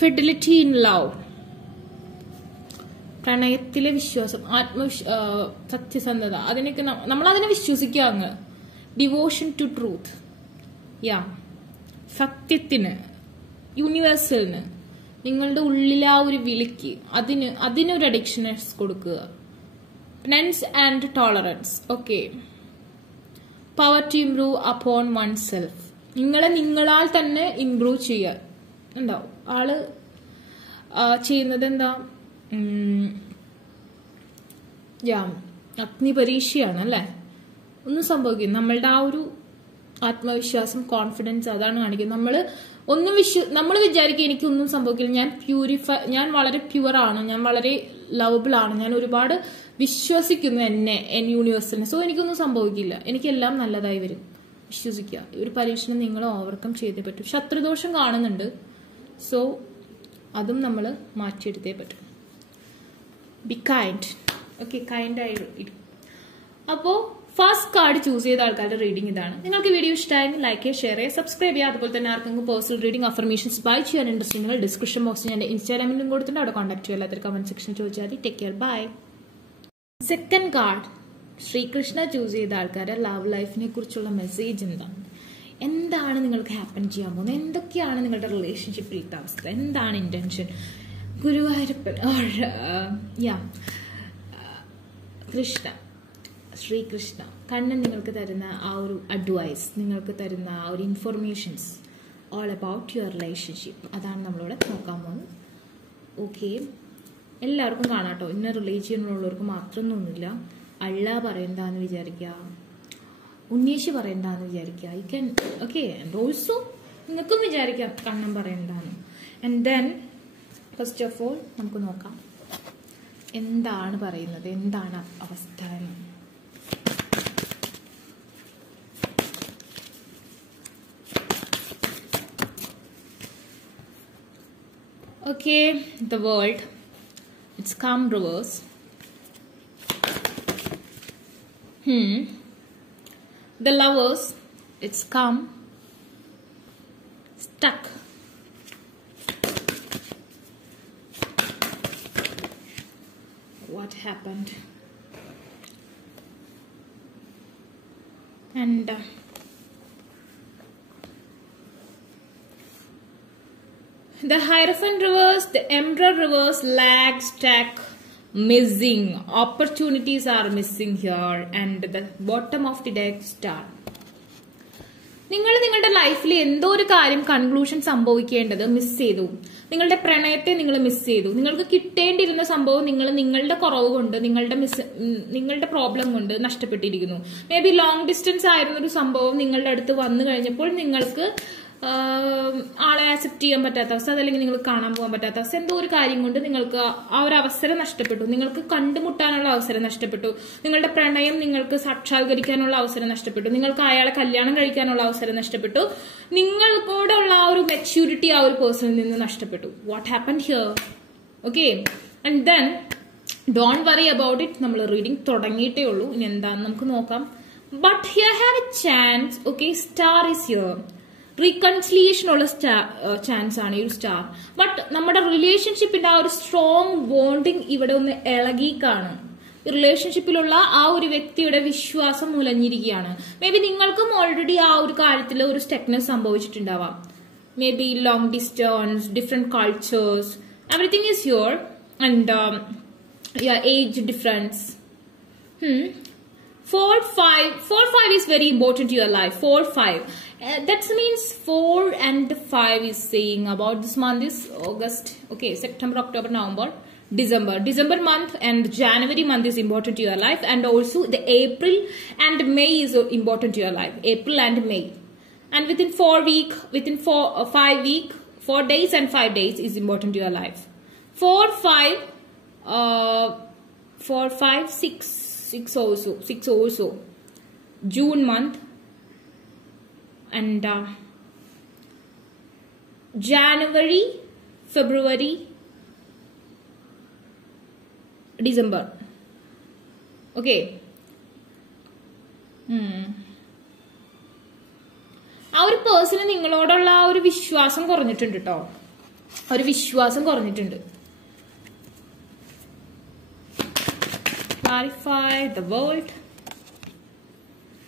ഫിഡലിറ്റി ഇൻ ലവ്, പ്രണയത്തിലെ വിശ്വാസം, സത്യസന്ധത, അതിനൊക്കെ നമ്മളതിനെ വിശ്വസിക്കുക. അങ്ങ് ഡിവോഷൻ ടു ട്രൂത്ത്, സത്യത്തിന്, യൂണിവേഴ്സലിന്, നിങ്ങളുടെ ഉള്ളിലെ ആ ഒരു വിളിക്ക്, അതിനൊരു അഡിക്ഷൻസ് കൊടുക്കുക. Penance and tolerance. Okay, power to improve upon oneself, നിങ്ങളാൽ തന്നെ ഇംപ്രൂവ് ചെയ്യുക. ഉണ്ടാവും ആള് ചെയ്യുന്നത് എന്താ, അഗ്നിപരീക്ഷയാണ് അല്ലെ. ഒന്നും സംഭവിക്കും. നമ്മളുടെ ആ ഒരു ആത്മവിശ്വാസം, കോൺഫിഡൻസ്, അതാണ് കാണിക്കുന്നത്. നമ്മൾ വിചാരിക്കും എനിക്കൊന്നും സംഭവിക്കില്ല, ഞാൻ വളരെ പ്യുവർ ആണ്, ഞാൻ വളരെ ലവബിൾ ആണ്, ഞാൻ ഒരുപാട് വിശ്വസിക്കുന്നു എൻ യൂണിവേഴ്സിനെ, സോ എനിക്കൊന്നും സംഭവിക്കില്ല, എനിക്കെല്ലാം നല്ലതായി വരും. വിശ്വസിക്കുക. ഒരു പരീക്ഷണം നിങ്ങൾ ഓവർകം ചെയ്തേ പറ്റും. ശത്രുദോഷം കാണുന്നുണ്ട്, സോ അതും നമ്മൾ മാറ്റിയെടുത്തേ പറ്റും. Be kind. ഓക്കെ, കൈൻഡ് ആയി. അപ്പോൾ ഫസ്റ്റ് കാർഡ് ചൂസ് ചെയ്ത ആൾക്കാരുടെ റീഡിംഗ് ഇതാണ്. നിങ്ങൾക്ക് വീഡിയോ ഇഷ്ടമായെങ്കിൽ ലൈക്ക് ചെയ്യുക, ഷെയർ ചെയ്യുക, സബ്സ്ക്രൈബ് ചെയ്യുക. അതുപോലെ തന്നെ ആർക്കെങ്കിലും പേഴ്സണൽ റീഡിംഗ്, അഫർമേഷൻസ് ബൈ ചെയ്യാൻ ഇൻട്രസ്റ്റ് നിങ്ങൾ ഡിസ്ക്രിപ്ഷൻ ബോക്സിൽ ഞാൻ ഇൻസ്റ്റാഗ്രാമിലും കൊടുത്തിട്ടുണ്ട്, അവിടെ കോൺടാക്ട് ചെയ്യുക. എല്ലാത്തിനും കമന്റ് സെക്ഷനിൽ ചോദിച്ചാൽ മതി. Take care, bye. Second card Srikrishna choose ചെയ്ത ആൾക്കാരുടെ ലവ് ലൈഫിനെ കുറിച്ചുള്ള മെസ്സേജ് എന്താണ് നിങ്ങൾക്ക് ഹാപ്പൻ ചെയ്യാൻ പോകുന്നത്, എന്തൊക്കെയാണ് നിങ്ങളുടെ റിലേഷൻഷിപ്പിലത്തെ അവസ്ഥ, എന്താണ് ഇന്റൻഷൻ. ഗുരുവായൂരപ്പൻ കൃഷ്ണ, ശ്രീകൃഷ്ണ കണ്ണൻ നിങ്ങൾക്ക് തരുന്ന ആ ഒരു അഡ്വൈസ്, നിങ്ങൾക്ക് തരുന്ന ആ ഒരു informations all about your relationship, അതാണ് നമ്മളിവിടെ നോക്കാൻ പോകുന്നത്. ഓക്കെ, എല്ലാവർക്കും കാണാട്ടോ. ഇന്ന റിലീജിയനിലുള്ളവർക്ക് മാത്രമൊന്നുമില്ല. അള്ളാ പറയണ്ടെന്ന് വിചാരിക്കുക, ഉണ്ണീഷ് പറയണ്ടെന്ന് വിചാരിക്കുക. You can okay, and also നിങ്ങൾക്കും വിചാരിക്കാം കണ്ണൻ പറയണ്ടെന്ന്. And then first of all നമുക്ക് നോക്കാം എന്താണ് പറയുന്നത്, എന്താണ് അവസ്ഥ എന്ന്. Okay, the world, it's come reverse. The lovers, it's come stuck. What happened? And the Hierophant reverse, the Emperor reverse, lag, stack, missing. Opportunities are missing here. And the bottom of the deck, star. നിങ്ങളുടെ ലൈഫിൽ എന്തോ ഒരു കാര്യം conclusion സംഭവിക്കേണ്ടത് miss ചെയ്തു. നിങ്ങളുടെ പ്രണയത്തെ നിങ്ങൾ miss ചെയ്തു. നിങ്ങൾക്ക് കിട്ടേണ്ടിയിരുന്ന സംഭവം നിങ്ങളുടെ കുറവ് കൊണ്ട്, നിങ്ങളുടെ പ്രോബ്ലം കൊണ്ട് നഷ്ടപ്പെട്ടിരിക്കുന്നു. മേ ബി ലോങ് ഡിസ്റ്റൻസ് ആയിരുന്ന ഒരു സംഭവം നിങ്ങളുടെ അടുത്ത് വന്നു കഴിഞ്ഞപ്പോൾ നിങ്ങൾക്ക് ആളെ ആക്സെപ്റ്റ് ചെയ്യാൻ പറ്റാത്ത അവസ്ഥ, അതല്ലെങ്കിൽ നിങ്ങൾ കാണാൻ പോകാൻ പറ്റാത്ത അവസ്ഥ, എന്തോ ഒരു കാര്യം കൊണ്ട് നിങ്ങൾക്ക് ആ ഒരു അവസരം നഷ്ടപ്പെട്ടു. നിങ്ങൾക്ക് കണ്ടുമുട്ടാനുള്ള അവസരം നഷ്ടപ്പെട്ടു. നിങ്ങളുടെ പ്രണയം നിങ്ങൾക്ക് സാക്ഷാത്കരിക്കാനുള്ള അവസരം നഷ്ടപ്പെട്ടു. നിങ്ങൾക്ക് അയാളെ കല്യാണം കഴിക്കാനുള്ള അവസരം നഷ്ടപ്പെട്ടു. നിങ്ങൾക്കൂടെയുള്ള ആ ഒരു മെച്യൂരിറ്റി ആ ഒരു പേഴ്സണിൽ നിന്ന് നഷ്ടപ്പെട്ടു. What happen here? Okay, and then don't worry about it. നമ്മൾ റീഡിംഗ് തുടങ്ങിയിട്ടേ ഉള്ളൂ, ഇനി എന്താണെന്ന് നമുക്ക് നോക്കാം. But here have A chance. Okay, star is here. Reconciliation ഉള്ള ചാൻസ് ആണ് ഈ ഒരു സ്റ്റാർ. ബട്ട് നമ്മുടെ റിലേഷൻഷിപ്പിന്റെ ആ ഒരു സ്ട്രോങ് ബോണ്ടിങ് ഇവിടെ ഒന്ന് ഇളകിക്കാണ്. റിലേഷൻഷിപ്പിലുള്ള ആ ഒരു വ്യക്തിയുടെ വിശ്വാസം മുലഞ്ഞിരിക്കുകയാണ്. മേ ബി നിങ്ങൾക്കും ഓൾറെഡി ആ ഒരു കാര്യത്തിൽ ഒരു സ്റ്റെക്നെസ് സംഭവിച്ചിട്ടുണ്ടാവാം. Maybe long distance, different cultures, everything is here. And age difference. 4-5 is very important to your life. 4-5. That means 4 and 5 is saying about this month is August. Okay, September, October, November, December. December month and January month is important to your life. And also the April and May is important to your life. April and May. And within 4 days and 5 days is important to your life. 4, 5, 6 also. June month and January, February, December. Okay. ആ ഒരു person നിങ്ങളോടുള്ള ആ ഒരു വിശ്വാസം കുറഞ്ഞിട്ടുണ്ട് കേട്ടോ. ഒരു വിശ്വാസം കുറഞ്ഞിട്ടുണ്ട്. Clarify the world.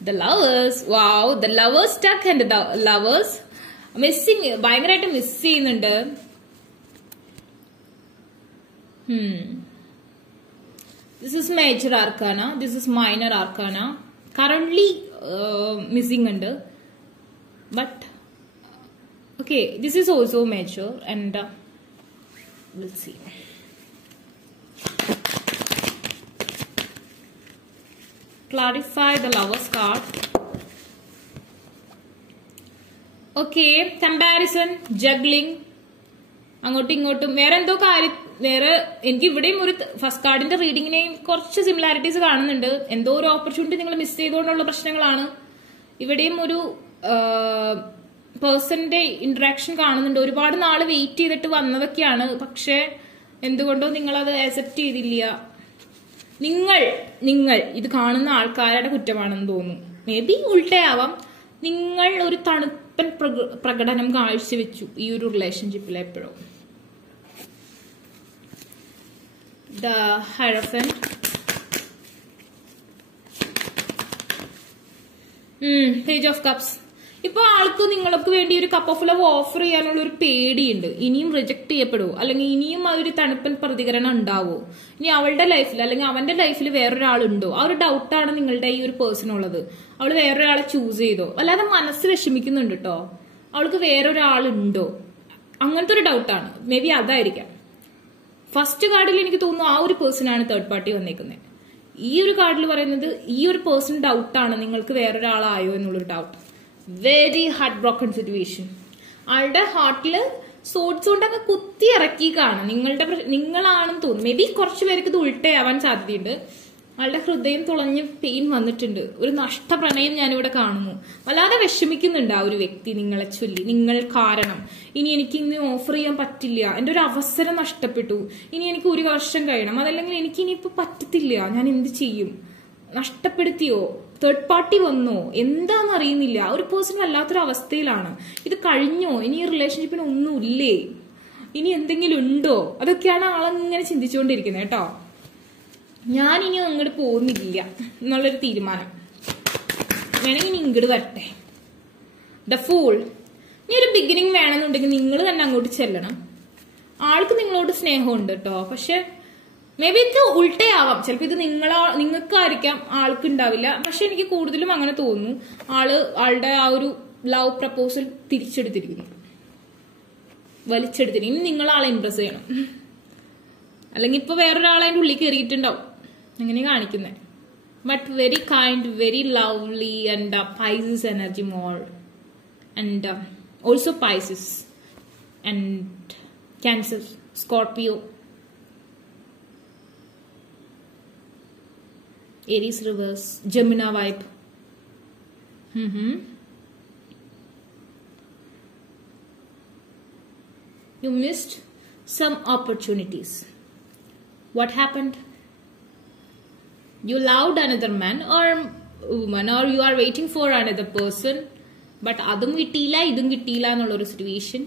The lovers. Wow, the lovers stuck and the lovers missing. ഭയങ്കരമായിട്ട് മിസ് ചെയ്യുന്നുണ്ട്. This is major arcana. This is minor arcana. Currently missing ഉണ്ട്. But okay, this is also major and we'll see. Clarify the lovers card. Okay, comparison, juggling. അങ്ങോട്ടും ഇങ്ങോട്ടും വേറെ എനിക്ക് ഇവിടെയും ഒരു first കാർഡിന്റെ റീഡിങ്ങിനെയും കുറച്ച് സിമിലാരിറ്റീസ് കാണുന്നുണ്ട്. എന്തോ ഒരു ഓപ്പർച്യൂണിറ്റി നിങ്ങൾ മിസ് ചെയ്തുകൊണ്ടുള്ള പ്രശ്നങ്ങളാണ്. ഇവിടെയും ഒരു പേഴ്സന്റെ ഇന്ററാക്ഷൻ കാണുന്നുണ്ട്. ഒരുപാട് നാള് വെയിറ്റ് ചെയ്തിട്ട് വന്നതൊക്കെയാണ്. പക്ഷെ എന്തുകൊണ്ടോ നിങ്ങളത് അക്സെപ്റ്റ് ചെയ്തില്ല. നിങ്ങൾ ഇത് കാണുന്ന ആൾക്കാരുടെ കുറ്റമാണെന്ന് തോന്നുന്നു. മേ ബി ഉൾട്ടയാവാം. നിങ്ങൾ ഒരു തണുപ്പൻ പ്രകടനം കാഴ്ചവെച്ചു ഈ ഒരു റിലേഷൻഷിപ്പിൽ എപ്പോഴും. The hierophant. Page of cups. ഇപ്പൊ ആൾക്ക് നിങ്ങൾക്ക് വേണ്ടി ഒരു കപ്പ് ഓഫ് ലവ് ഓഫർ ചെയ്യാനുള്ള ഒരു പേടിയുണ്ട്. ഇനിയും റിജക്ട് ചെയ്യപ്പെടുമോ, അല്ലെങ്കിൽ ഇനിയും ആ ഒരു തണുപ്പൻ പ്രതികരണം ഉണ്ടാവോ, ഇനി അവളുടെ ലൈഫിൽ അല്ലെങ്കിൽ അവന്റെ ലൈഫിൽ വേറൊരാളുണ്ടോ, ആ ഒരു ഡൗട്ടാണ് നിങ്ങളുടെ ഈ ഒരു പേഴ്സൺ ഉള്ളത്. അവള് വേറൊരാളെ ചൂസ് ചെയ്തോ, അല്ലാതെ മനസ്സ് വിഷമിക്കുന്നുണ്ട് കേട്ടോ. അവൾക്ക് വേറൊരാളുണ്ടോ, അങ്ങനത്തെ ഒരു ഡൗട്ടാണ്. മേ ബി അതായിരിക്കാം. ഫസ്റ്റ് കാർഡിൽ എനിക്ക് തോന്നുന്നു ആ ഒരു പേഴ്സൺ ആണ് തേർഡ് പാർട്ടി വന്നേക്കുന്നത്. ഈ ഒരു കാർഡിൽ പറയുന്നത് ഈ ഒരു പേഴ്സൺ ഡൗട്ടാണ്, നിങ്ങൾക്ക് വേറൊരാളായോ എന്നുള്ളൊരു doubt. Very heart broken situation. ആളുടെ ഹാർട്ടില് സോഡ്സ് കൊണ്ട് അങ്ങ് കുത്തി ഇറക്കി കാണും. നിങ്ങളാണെന്ന് തോന്നുന്നു. മേ ബി കുറച്ചു പേർക്ക് ഇത് ഉൾട്ടയാവാൻ സാധ്യതയുണ്ട്. ആളുടെ ഹൃദയം തുളഞ്ഞ് പെയിൻ വന്നിട്ടുണ്ട്. ഒരു നഷ്ടപ്രണയം ഞാനിവിടെ കാണുന്നു. വല്ലാതെ വിഷമിക്കുന്നുണ്ട് ആ ഒരു വ്യക്തി നിങ്ങളെ ചൊല്ലി. നിങ്ങൾ കാരണം ഇനി എനിക്ക് ഇന്ന് ഓഫർ ചെയ്യാൻ പറ്റില്ല, എന്റെ ഒരു അവസരം നഷ്ടപ്പെട്ടു, ഇനി എനിക്ക് 1 വർഷം കഴിയണം, അതല്ലെങ്കിൽ എനിക്ക് ഇനിയിപ്പോ പറ്റത്തില്ല, ഞാൻ എന്ത് ചെയ്യും, നഷ്ടപ്പെടുത്തിയോ, തേർഡ് പാർട്ടി വന്നോ, എന്താന്ന് അറിയുന്നില്ല. ഒരു പേഴ്സൺ വല്ലാത്തൊരു അവസ്ഥയിലാണ്. ഇത് കഴിഞ്ഞോ, ഇനി ഈ റിലേഷൻഷിപ്പിന് ഒന്നുമില്ലേ, ഇനി എന്തെങ്കിലും ഉണ്ടോ, അതൊക്കെയാണ് ആളെങ്ങനെ ചിന്തിച്ചുകൊണ്ടിരിക്കുന്നത് കേട്ടോ. ഞാൻ ഇനി അങ്ങോട്ട് പോകുന്നില്ല എന്നുള്ളൊരു തീരുമാനം. വേണമെങ്കിൽ ഇനി ഇങ്ങോട്ട് വരട്ടെ. The fool. ഇനി ഒരു ബിഗിനിങ് വേണമെന്നുണ്ടെങ്കിൽ നിങ്ങൾ തന്നെ അങ്ങോട്ട് ചെല്ലണം. ആൾക്ക് നിങ്ങളോട് സ്നേഹമുണ്ട് കേട്ടോ. പക്ഷെ മേ ബി ഇത് ഉൾട്ടയാവാം. ചിലപ്പോൾ ഇത് നിങ്ങൾക്കായിരിക്കാം, ആൾക്ക് ഉണ്ടാവില്ല. പക്ഷെ എനിക്ക് കൂടുതലും അങ്ങനെ തോന്നുന്നു. ആളുടെ ആ ഒരു ലവ് പ്രപ്പോസൽ തിരിച്ചെടുത്തിരിക്കുന്നു, വലിച്ചെടുത്തിരിക്കുന്നു. ഇനി നിങ്ങൾ ആളെ ഇംപ്രസ് ചെയ്യണം. അല്ലെങ്കിൽ ഇപ്പൊ വേറൊരാളെ അതിന്റെ ഉള്ളിൽ കയറിയിട്ടുണ്ടാവും, അങ്ങനെ കാണിക്കുന്നത്. But very kind, very lovely and Pisces energy more and also Pisces and cancer, Scorpio, Aries reverse, Gemini vibe. You missed some opportunities. What happened? You loved another man or woman, or you are waiting for another person, but അതും കിട്ടിയില്ല ഇതും കിട്ടിയില്ല എന്നുള്ളൊരു situation.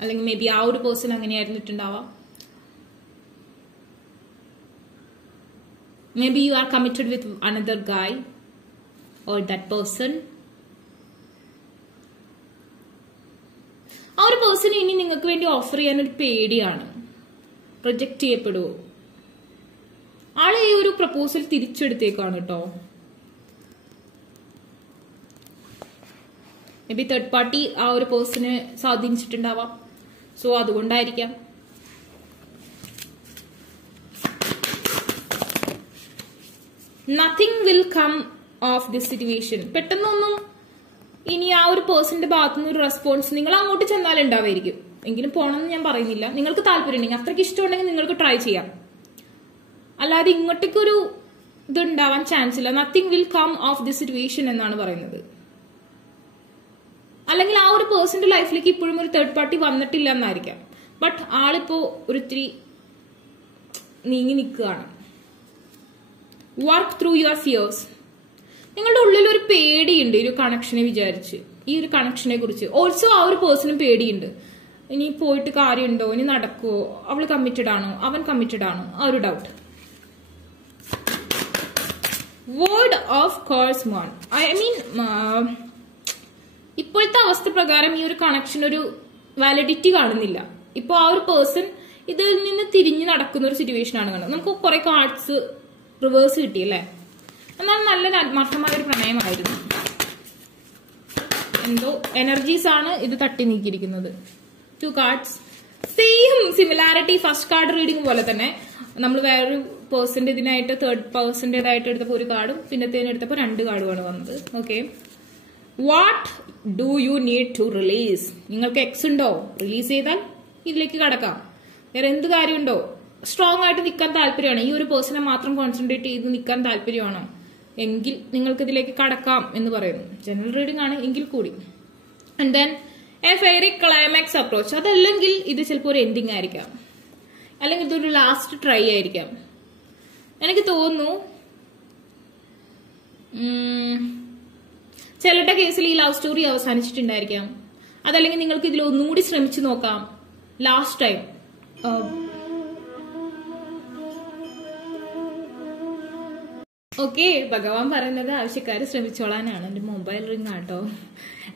അല്ലെങ്കിൽ may be ആ ഒരു person അങ്ങനെയായിരുന്നിട്ടുണ്ടാവാം. Maybe you are committed with another guy or that person. ആ ഒരു പേഴ്സൺ ഇനി നിങ്ങൾക്ക് വേണ്ടി ഓഫർ ചെയ്യാൻ ഒരു പേടിയാണ്. റിജക്ട് ചെയ്യപ്പെടുവോ? ആളെ ഈ ഒരു പ്രപ്പോസൽ തിരിച്ചെടുത്തേക്കാണ് കേട്ടോ. മേ ബി തേർഡ് പാർട്ടി ആ ഒരു പേഴ്സണെ സ്വാധീനിച്ചിട്ടുണ്ടാവാം. സോ അതുകൊണ്ടായിരിക്കാം. Nothing will come of this situation. പെട്ടെന്നൊന്നും ഇനി ആ ഒരു ഒരു പേഴ്സന്റെ ഭാഗത്തുനിന്ന് ഒരു റെസ്പോൺസ് നിങ്ങൾ അങ്ങോട്ട് ചെന്നാൽ ഉണ്ടാവായിരിക്കും. എങ്കിലും പോകണമെന്ന് ഞാൻ പറയുന്നില്ല. നിങ്ങൾക്ക് താല്പര്യം ഉണ്ടെങ്കിൽ, അത്രയ്ക്ക് ഇഷ്ടമുണ്ടെങ്കിൽ നിങ്ങൾക്ക് ട്രൈ ചെയ്യാം. അല്ലാതെ ഇങ്ങോട്ടേക്കൊരു ഇതുണ്ടാവാൻ ചാൻസ് ഇല്ല. Nothing will come of the situation എന്നാണ് പറയുന്നത്. അല്ലെങ്കിൽ ആ ഒരു പേഴ്സന്റെ ലൈഫിലേക്ക് ഇപ്പോഴും ഒരു തേർഡ് പാർട്ടി വന്നിട്ടില്ല എന്നായിരിക്കാം. ബട്ട് ആളിപ്പോ ഒരിത്തിരി നീങ്ങി നിൽക്കുകയാണ്. Work through your fears. നിങ്ങളുടെ ഉള്ളിൽ ഒരു പേടിയുണ്ട് ഈ ഒരു കണക്ഷനെ വിചാരിച്ച്, ഈ ഒരു കണക്ഷനെ കുറിച്ച്. ഓൾസോ ആ ഒരു പേഴ്സണും പേടിയുണ്ട്. ഇനി പോയിട്ട് കാര്യമുണ്ടോ, ഇനി നടക്കുവോ, അവൾ കമ്മിറ്റഡ് ആണോ, അവൻ കമ്മിറ്റഡ് ആണോ, ആ ഒരു doubt. Word of course mon. I mean ഇപ്പോഴത്തെ അവസ്ഥ പ്രകാരം ഈ ഒരു കണക്ഷൻ ഒരു വാലിഡിറ്റി കാണുന്നില്ല. ഇപ്പൊ ആ ഒരു പേഴ്സൺ ഇതിൽ നിന്ന് തിരിഞ്ഞു നടക്കുന്ന ഒരു സിറ്റുവേഷൻ ആണ് കാണുന്നത്. നമുക്ക് കുറെ കാർഡ്സ് റിവേഴ്സ് കിട്ടിയല്ലേ. എന്നാൽ നല്ലൊരു ആത്മാർത്ഥമായ ഒരു പ്രണയമായിരുന്നു. എന്തോ എനർജീസ് ആണ് ഇത് തട്ടി നീക്കിയിരിക്കുന്നത്. 2 cards same similarity. First card reading പോലെ തന്നെ നമ്മൾ വേറൊരു പേഴ്സന്റെ ഇതിനായിട്ട് തേർഡ് പേഴ്സന്റേതായിട്ട് എടുത്തപ്പോൾ ഒരു കാർഡും പിന്നത്തേന് എടുത്തപ്പോൾ 2 കാർഡുമാണ് വന്നത്. Okay, what do you need to release? നിങ്ങൾക്ക് എക്സ് ഉണ്ടോ? റിലീസ് ചെയ്താൽ ഇതിലേക്ക് കടക്കാം. വേറെ എന്ത് കാര്യമുണ്ടോ? സ്ട്രോങ് ആയിട്ട് നിൽക്കാൻ താല്പര്യമാണ്, ഈ ഒരു പേഴ്സണെ മാത്രം കോൺസെൻട്രേറ്റ് ചെയ്ത് നിൽക്കാൻ താല്പര്യമാണോ എങ്കിൽ നിങ്ങൾക്ക് ഇതിലേക്ക് കടക്കാം എന്ന് പറയുന്നു. ജനറൽ റീഡിംഗ് ആണ് എങ്കിൽ കൂടി. And then A fairy climax approach. അതല്ലെങ്കിൽ ഇത് ചിലപ്പോൾ ഒരു എൻഡിങ് ആയിരിക്കാം, അല്ലെങ്കിൽ ഇതൊരു ലാസ്റ്റ് ട്രൈ ആയിരിക്കാം. എനിക്ക് തോന്നുന്നു ചിലരുടെ കേസിൽ ഈ ലവ് സ്റ്റോറി അവസാനിച്ചിട്ടുണ്ടായിരിക്കാം. അതല്ലെങ്കിൽ നിങ്ങൾക്ക് ഇതിൽ ഒന്നുകൂടി ശ്രമിച്ചു നോക്കാം. ലാസ്റ്റ് ടൈം ഓക്കെ, ഭഗവാൻ പറയുന്നത് ആവശ്യക്കാര് ശ്രമിച്ചോളാനാണ്. എന്റെ മൊബൈൽ റിംഗ് ആട്ടോ.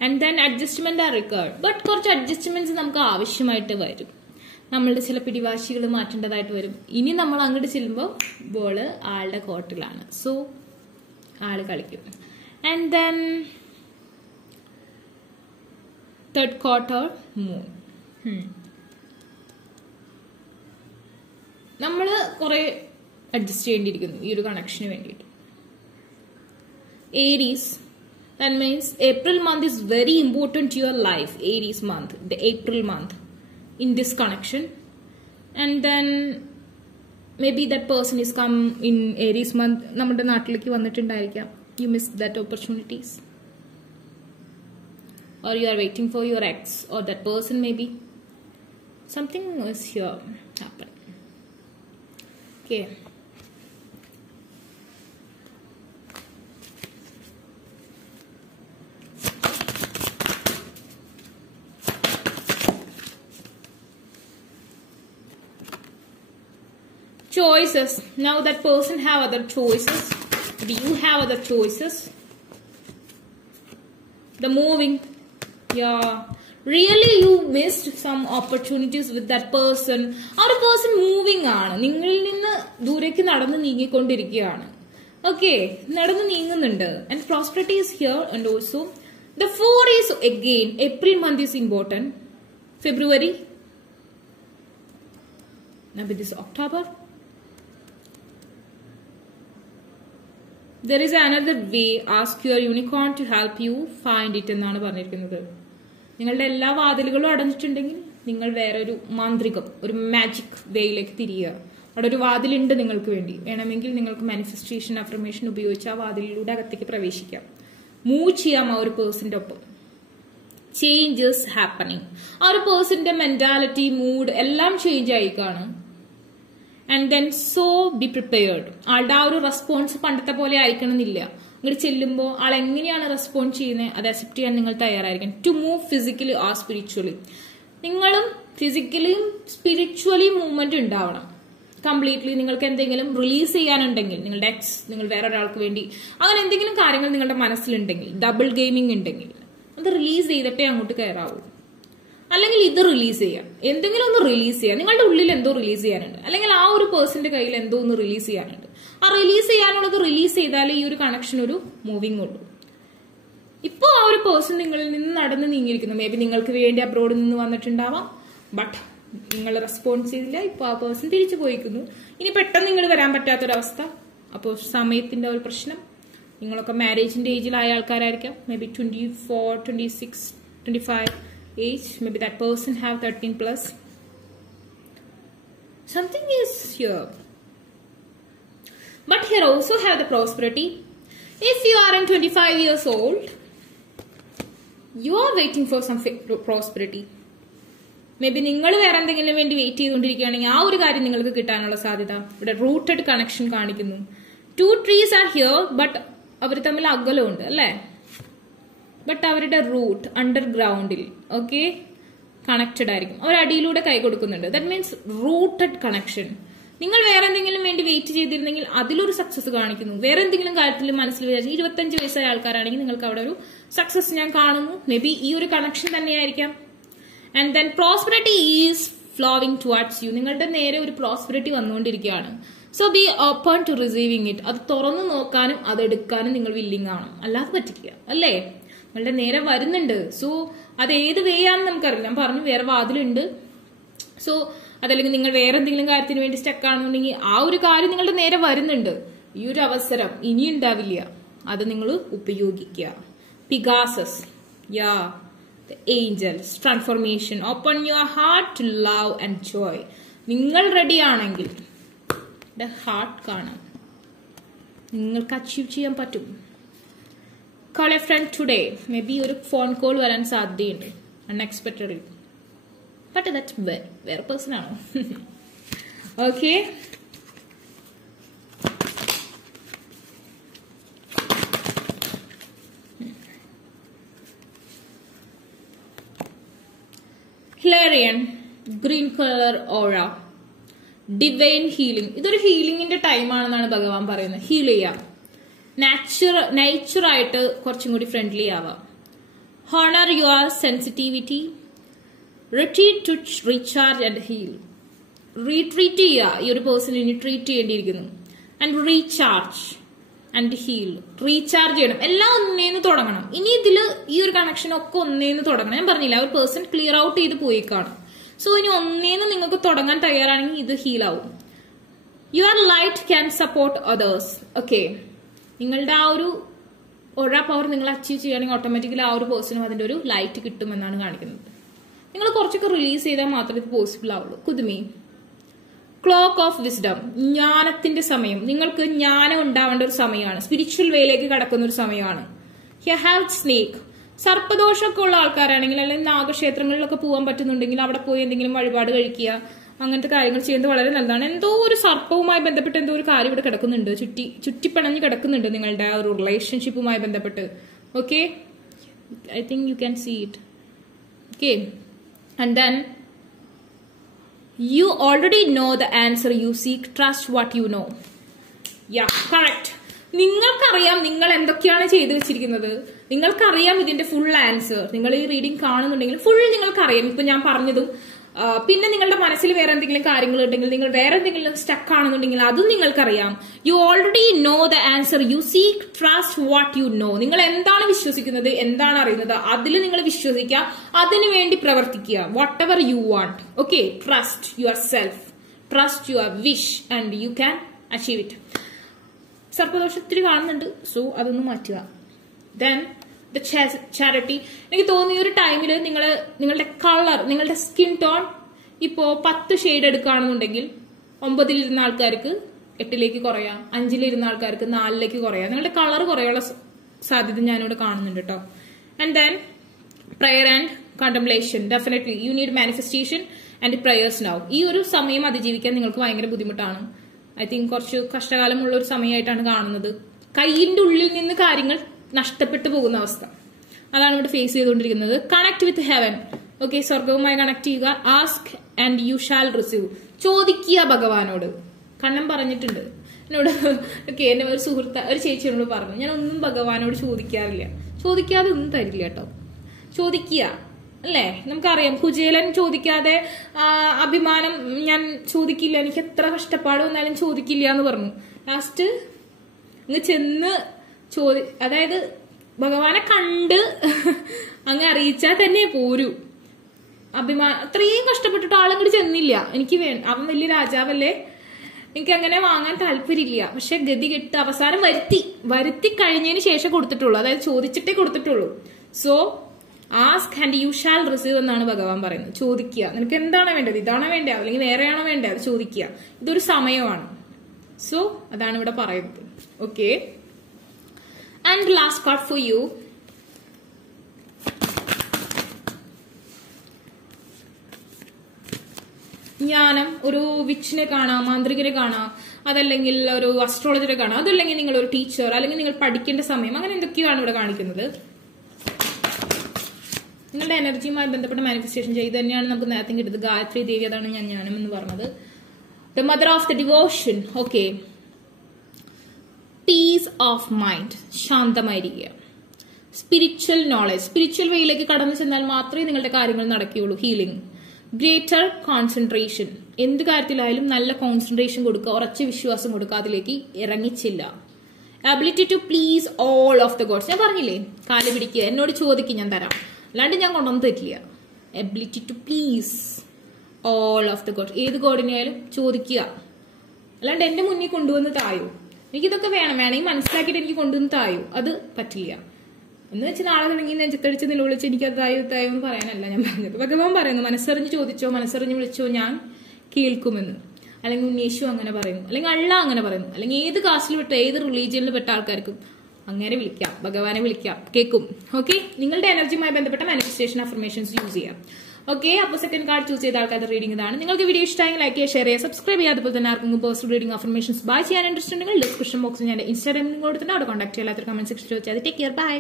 And then adjustment are required. But കുറച്ച് അഡ്ജസ്റ്റ്മെന്റ്സ് നമുക്ക് ആവശ്യമായിട്ട് വരും. നമ്മളുടെ ചില പിടിവാശികൾ മാറ്റേണ്ടതായിട്ട് വരും. ഇനി നമ്മൾ അങ്ങോട്ട് ചെല്ലുമ്പോൾ ബോള് ആളുടെ കോർട്ടിലാണ്. സോ ആള് കളിക്കും. And then third quarter moon. നമ്മള് കുറെ അഡ്ജസ്റ്റ് ചെയ്യേണ്ടിയിരിക്കുന്നു ഈ ഒരു കണക്ഷന് വേണ്ടിയിട്ട്. Aries, that means April month is very important to your life. Aries month, the April month in this connection. And then maybe that person is come in Aries month. നമ്മുടെ നാട്ടിലേക്ക് വന്നിട്ടുണ്ടായിരിക്കാം. You missed that opportunities. Or you are waiting for your ex or that person maybe. Something is here happen. Okay. Choices. Now that person have other choices. Do you have other choices? The moving. Yeah. Really you missed some opportunities with that person. ആ ഒരു person moving ആണ്. നിങ്ങളിൽ നിന്ന് ദൂരേക്ക് നടന്ന് നീങ്ങിക്കൊണ്ടിരിക്കുകയാണ്. Okay. നടന്ന് നീങ്ങുന്നുണ്ട്. And prosperity is here. And also the 4 is again. April month is important. February. Now this is October. There is another way. Ask your unicorn to help you find it എന്നാണ് പറഞ്ഞിരിക്കുന്നത്. നിങ്ങളുടെ എല്ലാ വാതിലുകളും അടഞ്ഞിട്ടുണ്ടെങ്കിൽ നിങ്ങൾ വേറൊരു മാന്ത്രികം, ഒരു magic വേയിലേക്ക് തിരിയുക. അവിടെ ഒരു വാതിലുണ്ട് നിങ്ങൾക്ക് വേണ്ടി. വേണമെങ്കിൽ നിങ്ങൾക്ക് മാനിഫെസ്റ്റേഷൻ അഫർമേഷൻ ഉപയോഗിച്ച് ആ വാതിലിലൂടെ അകത്തേക്ക് പ്രവേശിക്കാം. മൂവ് ചെയ്യാം ആ ഒരു പേഴ്സന്റെ ഒപ്പം. Changes happening. ആ ഒരു പേഴ്സന്റെ മെന്റാലിറ്റി, മൂഡ് എല്ലാം ചേഞ്ച് ആയിക്കാണ്. And then so be prepared. ആളുടെ ആ ഒരു റെസ്പോൺസ് പണ്ടത്തെ പോലെ ആയിരിക്കണമെന്നില്ല. ഇങ്ങോട്ട് ചെല്ലുമ്പോൾ ആൾ എങ്ങനെയാണ് റെസ്പോണ്ട് ചെയ്യുന്നത് അത് അക്സെപ്റ്റ് ചെയ്യാൻ നിങ്ങൾ തയ്യാറായിരിക്കണം. To move physically or spiritually. നിങ്ങളും ഫിസിക്കലിയും സ്പിരിച്വലി മൂവ്മെന്റ് ഉണ്ടാവണം കംപ്ലീറ്റ്ലി. നിങ്ങൾക്ക് എന്തെങ്കിലും റിലീസ് ചെയ്യാനുണ്ടെങ്കിൽ, നിങ്ങളുടെ എക്സ്, നിങ്ങൾ വേറൊരാൾക്ക് വേണ്ടി അങ്ങനെ എന്തെങ്കിലും കാര്യങ്ങൾ നിങ്ങളുടെ മനസ്സിലുണ്ടെങ്കിൽ, ഡബിൾ ഗെയിമിംഗ് ഉണ്ടെങ്കിൽ അത് റിലീസ് ചെയ്തിട്ടേ അങ്ങോട്ട് കയറാവൂ. അല്ലെങ്കിൽ ഇത് റിലീസ് ചെയ്യാം, എന്തെങ്കിലും ഒന്ന് റിലീസ് ചെയ്യാം. നിങ്ങളുടെ ഉള്ളിൽ എന്തോ റിലീസ് ചെയ്യാനുണ്ട്, അല്ലെങ്കിൽ ആ ഒരു പേഴ്സന്റെ കയ്യിൽ എന്തോ ഒന്ന് റിലീസ് ചെയ്യാനുണ്ട്. ആ റിലീസ് ചെയ്യാനുള്ളത് റിലീസ് ചെയ്താലേ ഈ ഒരു കണക്ഷൻ ഒരു മൂവിങ് ഉള്ളൂ. ഇപ്പൊ ആ ഒരു പേഴ്സൺ നിങ്ങളിൽ നിന്ന് നടന്ന് നീങ്ങിയിരിക്കുന്നു. മേ ബി നിങ്ങൾക്ക് വേണ്ടി അബ്രോഡിൽ നിന്ന് വന്നിട്ടുണ്ടാവാം. ബട്ട് നിങ്ങൾ റെസ്പോൺസ് ചെയ്തില്ല. ഇപ്പൊ ആ പേഴ്സൺ തിരിച്ചു പോയിരിക്കുന്നു. ഇനി പെട്ടെന്ന് നിങ്ങൾ വരാൻ പറ്റാത്തൊരവസ്ഥ. അപ്പോൾ സമയത്തിന്റെ ഒരു പ്രശ്നം. നിങ്ങളൊക്കെ മാരേജിന്റെ ഏജിലായ ആൾക്കാരായിരിക്കാം. May be 24, 26, 25 age. Maybe that person have 13 plus. Something is here. But here also have the prosperity. If you are in 25 years old, you are waiting for some prosperity. May be നിങ്ങൾ വേറെ എന്തെങ്കിലും വേണ്ടി wait ചെയ്തുകൊണ്ടിരിക്കുകയാണെങ്കിൽ ആ ഒരു കാര്യം നിങ്ങൾക്ക് കിട്ടാനുള്ള സാധ്യത. ഇവിടെ റൂട്ടഡ് കണക്ഷൻ കാണിക്കുന്നു. 2 trees are here, ബട്ട് അവർ തമ്മിൽ അകലമുണ്ട് അല്ലേ? ബട്ട് അവരുടെ റൂട്ട് അണ്ടർഗ്രൗണ്ടിൽ ഓക്കെ കണക്റ്റഡ് ആയിരിക്കും. അവർ അടിയിലൂടെ കൈ കൊടുക്കുന്നുണ്ട്. That means rooted connection. നിങ്ങൾ വേറെ എന്തെങ്കിലും വേണ്ടി വെയിറ്റ് ചെയ്തിരുന്നെങ്കിൽ അതിലൊരു സക്സസ് കാണിക്കുന്നു. വേറെ എന്തെങ്കിലും കാര്യത്തിൽ മനസ്സിൽ വിചാരിച്ചു 25 വയസ്സായ ആൾക്കാരാണെങ്കിൽ നിങ്ങൾക്ക് അവിടെ ഒരു സക്സസ് ഞാൻ കാണുന്നു. മേ ബി ഈ ഒരു കണക്ഷൻ തന്നെയായിരിക്കാം. And then prosperity is flowing towards you. നിങ്ങളുടെ നേരെ ഒരു പ്രോസ്പെറിറ്റി വന്നുകൊണ്ടിരിക്കുകയാണ്. So be open to receiving it. അത് തുറന്നു നോക്കാനും അതെടുക്കാനും നിങ്ങൾ വില്ലിങ് ആണ്. അല്ലാതെ പറ്റിക്കുക അല്ലേ? നിങ്ങളുടെ നേരെ വരുന്നുണ്ട്. സോ അത് ഏത് വേ ആണെന്ന് നമുക്കറിയില്ല. ഞാൻ പറഞ്ഞു വേറെ വാതിലുണ്ട്. സോ അതല്ലെങ്കിൽ നിങ്ങൾ വേറെ എന്തെങ്കിലും കാര്യത്തിന് വേണ്ടി സ്റ്റക്ക് ആണെന്നുണ്ടെങ്കിൽ ആ ഒരു കാര്യം നിങ്ങളുടെ നേരെ വരുന്നുണ്ട്. ഈ ഒരു അവസരം ഇനി ഉണ്ടാവില്ല. അത് നിങ്ങൾ ഉപയോഗിക്കുക. പിഗാസസ്, യാ, the angels, transformation. Open your heart to love and joy. നിങ്ങൾ റെഡി ആണെങ്കിൽ ഹാർട്ട് കാണാം. നിങ്ങൾക്ക് അച്ചീവ് ചെയ്യാൻ പറ്റും. Call a friend today. May be ഒരു ഫോൺ കോൾ വരാൻ സാധ്യതയുണ്ട് അൺഎക്സ്പെക്ടഡ്ലി. ബട്ട് ദാറ്റ്സ് വേറെ പേഴ്സൺ ആണോ? Okay, Hilarion, green color aura, divine healing. ഇതൊരു ഹീലിംഗിന്റെ ടൈം ആണെന്നാണ് ഭഗവാൻ പറയുന്നത്. ഹീൽ ചെയ്യാം, നേച്ചറായിട്ട് കുറച്ചും കൂടി ഫ്രണ്ട്ലി ആവാം. Honour your sensitivity, retreat to recharge and heal. Retreat ചെയ്യുക. ഈ ഒരു പേഴ്സൺ ഇനി ട്രീറ്റ് ചെയ്യേണ്ടിയിരിക്കുന്നു. And recharge and heal. Recharge ചെയ്യണം. എല്ലാം ഒന്നേന്ന് തുടങ്ങണം. ഇനി ഇതില് ഈ ഒരു കണക്ഷൻ ഒക്കെ ഒന്നേന്ന് തുടങ്ങണം. ഞാൻ പറഞ്ഞില്ല, ഒരു പേഴ്സൺ ക്ലിയർ ഔട്ട് ചെയ്ത് പോയിക്കാണ്. സോ ഇനി ഒന്നേന്ന് നിങ്ങൾക്ക് തുടങ്ങാൻ തയ്യാറാണെങ്കിൽ ഇത് ഹീൽ ആവും. Your light can support others. Okay, നിങ്ങളുടെ ആ ഒരു ഒരാ പവർ നിങ്ങൾ അച്ചീവ് ചെയ്യുകയാണെങ്കിൽ ഓട്ടോമാറ്റിക്കലി ആ ഒരു പേഴ്സണും അതിന്റെ ഒരു ലൈറ്റ് കിട്ടുമെന്നാണ് കാണിക്കുന്നത്. നിങ്ങൾ കുറച്ചൊക്കെ റിലീസ് ചെയ്താൽ മാത്രമേ ഇത് പോസിബിൾ ആവുള്ളൂ. കുതുമി, ക്ലോക്ക് ഓഫ് വിസ്ഡം, ജ്ഞാനത്തിന്റെ സമയം. നിങ്ങൾക്ക് ജ്ഞാനം ഉണ്ടാവേണ്ട ഒരു സമയമാണ്. സ്പിരിച്വൽ വേയിലേക്ക് കടക്കുന്ന ഒരു സമയമാണ്. Here have snake. സർപ്പദോഷമൊക്കെ ഉള്ള ആൾക്കാരാണെങ്കിൽ അല്ലെങ്കിൽ നാഗക്ഷേത്രങ്ങളിലൊക്കെ പോകാൻ പറ്റുന്നുണ്ടെങ്കിൽ അവിടെ പോയി എന്തെങ്കിലും വഴിപാട് കഴിക്കുക, അങ്ങനത്തെ കാര്യങ്ങൾ ചെയ്യുന്നത് വളരെ നല്ലതാണ്. എന്തോ ഒരു സർപ്പവുമായി ബന്ധപ്പെട്ട് എന്തോ ഒരു കാര്യം ഇവിടെ കിടക്കുന്നുണ്ട്, ചുറ്റിപ്പിണഞ്ഞ് കിടക്കുന്നുണ്ട് നിങ്ങളുടെ ആ ഒരു റിലേഷൻഷിപ്പുമായി ബന്ധപ്പെട്ട്. Okay, I think you can see it. Okay, and then you already know the answer you seek. Trust what you know. Yeah, correct. നിങ്ങൾക്കറിയാം നിങ്ങൾ എന്തൊക്കെയാണ് ചെയ്തു വെച്ചിരിക്കുന്നത്. നിങ്ങൾക്കറിയാം ഇതിന്റെ ഫുൾ ആൻസർ. നിങ്ങൾ ഈ റീഡിംഗ് കാണുന്നുണ്ടെങ്കിൽ ഫുൾ നിങ്ങൾക്കറിയാം. ഇപ്പൊ ഞാൻ പറഞ്ഞതും പിന്നെ നിങ്ങളുടെ മനസ്സിൽ വേറെ എന്തെങ്കിലും കാര്യങ്ങൾ ഉണ്ടെങ്കിൽ, നിങ്ങൾ വേറെ എന്തെങ്കിലും സ്റ്റക്ക് ആണെന്നുണ്ടെങ്കിൽ അതും നിങ്ങൾക്കറിയാം. You already know the answer you seek. Trust what you know. നിങ്ങൾ എന്താണ് വിശ്വസിക്കുന്നത്, എന്താണ് അറിയുന്നത്, അതിൽ നിങ്ങൾ വിശ്വസിക്കുക, അതിനു വേണ്ടി പ്രവർത്തിക്കുക. Whatever you want. Okay, trust yourself, trust your wish and you can achieve it. സർപ്പദോഷത്തിൽ കാണുന്നുണ്ട്, സോ അതൊന്ന് മാറ്റുക. Then the charity. എനിക്ക് തോന്നുന്നു ഈ ഒരു ടൈമിൽ നിങ്ങളുടെ കളർ, നിങ്ങളുടെ സ്കിൻ ടോൺ ഇപ്പോ 10 ഷെയ്ഡ് എടുക്കുകയാണെന്നുണ്ടെങ്കിൽ 9 ആൾക്കാർക്ക് 8 കുറയാം, 5 ആൾക്കാർക്ക് 4 കുറയാം. നിങ്ങളുടെ കളർ കുറയാനുള്ള സാധ്യത ഞാനിവിടെ കാണുന്നുണ്ട് കേട്ടോ. And then prayer and contemplation. Definitely you need manifestation and prayers now. ഈ ഒരു സമയം അതിജീവിക്കാൻ നിങ്ങൾക്ക് ഭയങ്കര ബുദ്ധിമുട്ടാണ്. ഐ തിങ്ക് കുറച്ച് കഷ്ടകാലമുള്ള ഒരു സമയമായിട്ടാണ് കാണുന്നത്. കൈയിന്റെ ഉള്ളിൽ നിന്ന് കാര്യങ്ങൾ നഷ്ടപ്പെട്ടു പോകുന്ന അവസ്ഥ, അതാണ് ഇവിടെ ഫേസ് ചെയ്തുകൊണ്ടിരിക്കുന്നത്. Connect with heaven. ഓക്കെ, സ്വർഗവുമായി കണക്ട് ചെയ്യുക. Ask and you shall receive. ചോദിക്കുക ഭഗവാനോട്. കണ്ണൻ പറഞ്ഞിട്ടുണ്ട് എന്നോട്. ഓക്കെ, എന്റെ ഒരു സുഹൃത്ത്, ഒരു ചേച്ചി എന്നോട് പറഞ്ഞു, ഞാൻ ഒന്നും ഭഗവാനോട് ചോദിക്കാറില്ല. ചോദിക്കാതെ ഒന്നും തരില്ല കേട്ടോ. ചോദിക്കുക അല്ലേ? നമുക്കറിയാം, കുചേലൻ ചോദിക്കാതെ അഭിമാനം, ഞാൻ ചോദിക്കില്ല, എനിക്ക് എത്ര കഷ്ടപ്പാട് വന്നാലും ചോദിക്കില്ല എന്ന് പറഞ്ഞു. ലാസ്റ്റ് അങ്ങ് ചെന്ന് അതായത് ഭഗവാനെ കണ്ട് അങ്ങ് അറിയിച്ചാൽ തന്നെ പോരൂ. അത്രയും കഷ്ടപ്പെട്ടിട്ട് ആളങ്ങോട്ട് ചെന്നില്ല. എനിക്ക് അവൻ വലിയ രാജാവല്ലേ, എനിക്ക് അങ്ങനെ വാങ്ങാൻ താല്പര്യമില്ല. പക്ഷെ ഗതി കെട്ട് അവസാനം വരുത്തി കഴിഞ്ഞതിന് ശേഷം കൊടുത്തിട്ടുള്ളൂ, അതായത് ചോദിച്ചിട്ടേ കൊടുത്തിട്ടുള്ളൂ. So ask and you shall receive എന്നാണ് ഭഗവാൻ പറയുന്നത്. ചോദിക്കുക, നിനക്ക് എന്താണ് വേണ്ടത്, ഇതാണോ വേണ്ടത് അല്ലെങ്കിൽ വേറെയാണോ വേണ്ടത്, അത് ചോദിക്കുക. ഇതൊരു സമയമാണ്. സോ അതാണ് ഇവിടെ പറയുന്നത്. Okay, and last card for you. ജ്ഞാനം, ഒരു വിച്ചിനെ കാണാം, മാന്ത്രികനെ കാണാം, അതല്ലെങ്കിൽ ഒരു അസ്ട്രോളജറെ കാണാം, അതല്ലെങ്കിൽ നിങ്ങൾ ഒരു ടീച്ചർ, അല്ലെങ്കിൽ നിങ്ങൾ പഠിക്കേണ്ട സമയം, അങ്ങനെ എന്തൊക്കെയാണ് ഇവിടെ കാണിക്കുന്നത്. നിങ്ങളുടെ എനർജിയുമായി ബന്ധപ്പെട്ട മാനിഫെസ്റ്റേഷൻ ചെയ്ത് തന്നെയാണ് നമുക്ക് നേരത്തെ കിട്ടുന്നത്. ഗായത്രി ദേവി, അതാണ് ഞാൻ ജ്ഞാനം എന്ന് പറഞ്ഞത്. The mother of the devotion. Okay, peace of mind, ശാന്തമായിരിക്കുക. സ്പിരിച്വൽ നോളജ്, സ്പിരിച്വൽ വേയിലേക്ക് കടന്നു ചെന്നാൽ മാത്രമേ നിങ്ങളുടെ കാര്യങ്ങൾ നടക്കുകയുള്ളൂ. ഹീലിംഗ്. ഗ്രേറ്റർ കോൺസെൻട്രേഷൻ, എന്ത് കാര്യത്തിലായാലും നല്ല കോൺസെൻട്രേഷൻ കൊടുക്കുക, ഉറച്ച വിശ്വാസം കൊടുക്കുക, അതിലേക്ക് ഇറങ്ങിച്ചില്ല. Ability to please all of the gods, ഞാൻ പറഞ്ഞില്ലേ, കാല് പിടിക്കുക, എന്നോട് ചോദിക്കുക, ഞാൻ തരാം, അല്ലാണ്ട് ഞാൻ കൊണ്ടുവന്ന് തരില്ല. Ability to please all of the gods, ഏത് ഗോഡിനെയായാലും ചോദിക്കുക, അല്ലാണ്ട് എന്റെ മുന്നിൽ കൊണ്ടുവന്ന് തായോ, എനിക്കിതൊക്കെ വേണമെങ്കിൽ മനസ്സിലാക്കിയിട്ട് എനിക്ക് കൊണ്ടുവന്ന് തായോ, അത് പറ്റില്ല. എന്ന് വെച്ച് നാളെ തുടങ്ങി നെഞ്ചത്തടിച്ച് നിലവിളിച്ച് എനിക്ക് അതായോ ഇതായോ എന്ന് പറയാനല്ല ഞാൻ പറഞ്ഞത്. ഭഗവാൻ പറയുന്നു, മനസ്സറിഞ്ഞ് ചോദിച്ചോ, മനസ്സറിഞ്ഞ് വിളിച്ചോ, ഞാൻ കേൾക്കുമെന്ന്. അല്ലെങ്കിൽ ഉന്നേശു അങ്ങനെ പറയുന്നു, അല്ലെങ്കിൽ അള്ള അങ്ങനെ പറയുന്നു, അല്ലെങ്കിൽ ഏത് കാസ്റ്റിൽ പെട്ട ഏത് റിലീജിയനിൽ പെട്ട ആൾക്കാർക്കും അങ്ങനെ വിളിക്കാം, ഭഗവാനെ വിളിക്കാം, കേൾക്കും. ഓക്കെ, നിങ്ങളുടെ എനർജിയുമായി ബന്ധപ്പെട്ട മാനിഫെസ്റ്റേഷൻ അഫർമേഷൻസ് യൂസ് ചെയ്യാം. ഓക്കെ, അപ്പോൾ സെക്കൻഡ് കാർഡ് ചൂസ് ചെയ്ത ആൾക്കാരുടെ റീഡിംഗ് ഇതാണ്. നിങ്ങൾക്ക് വീഡിയോ ഇഷ്ടമായി ലൈക്ക് ചെയ്യുക, ഷെയർ ചെയ്യുക, സബ്സ്ക്രൈബ് ചെയ്യുക. അതുപോലെ തന്നെ ആർക്കെങ്കിലും പേഴ്സണൽ റീഡിംഗ് അഫർമേഷൻസ് ബൈ ചെയ്യാൻ ഇൻട്രസ്റ്റ് ഉണ്ടെങ്കിൽ ഡിസ്ക്രിപ്ഷൻ ബോക്സിൽ ഞാൻ ഇൻസ്റ്റാഗ്രാമിൽ കൊടുത്തിട്ട് അവിടെ കോൺടാക്ട് ചെയ്യാത്ത കമന്റ് സെക്ഷനിൽ വെച്ചാൽ ടേക്ക് കെയർ, ബൈ.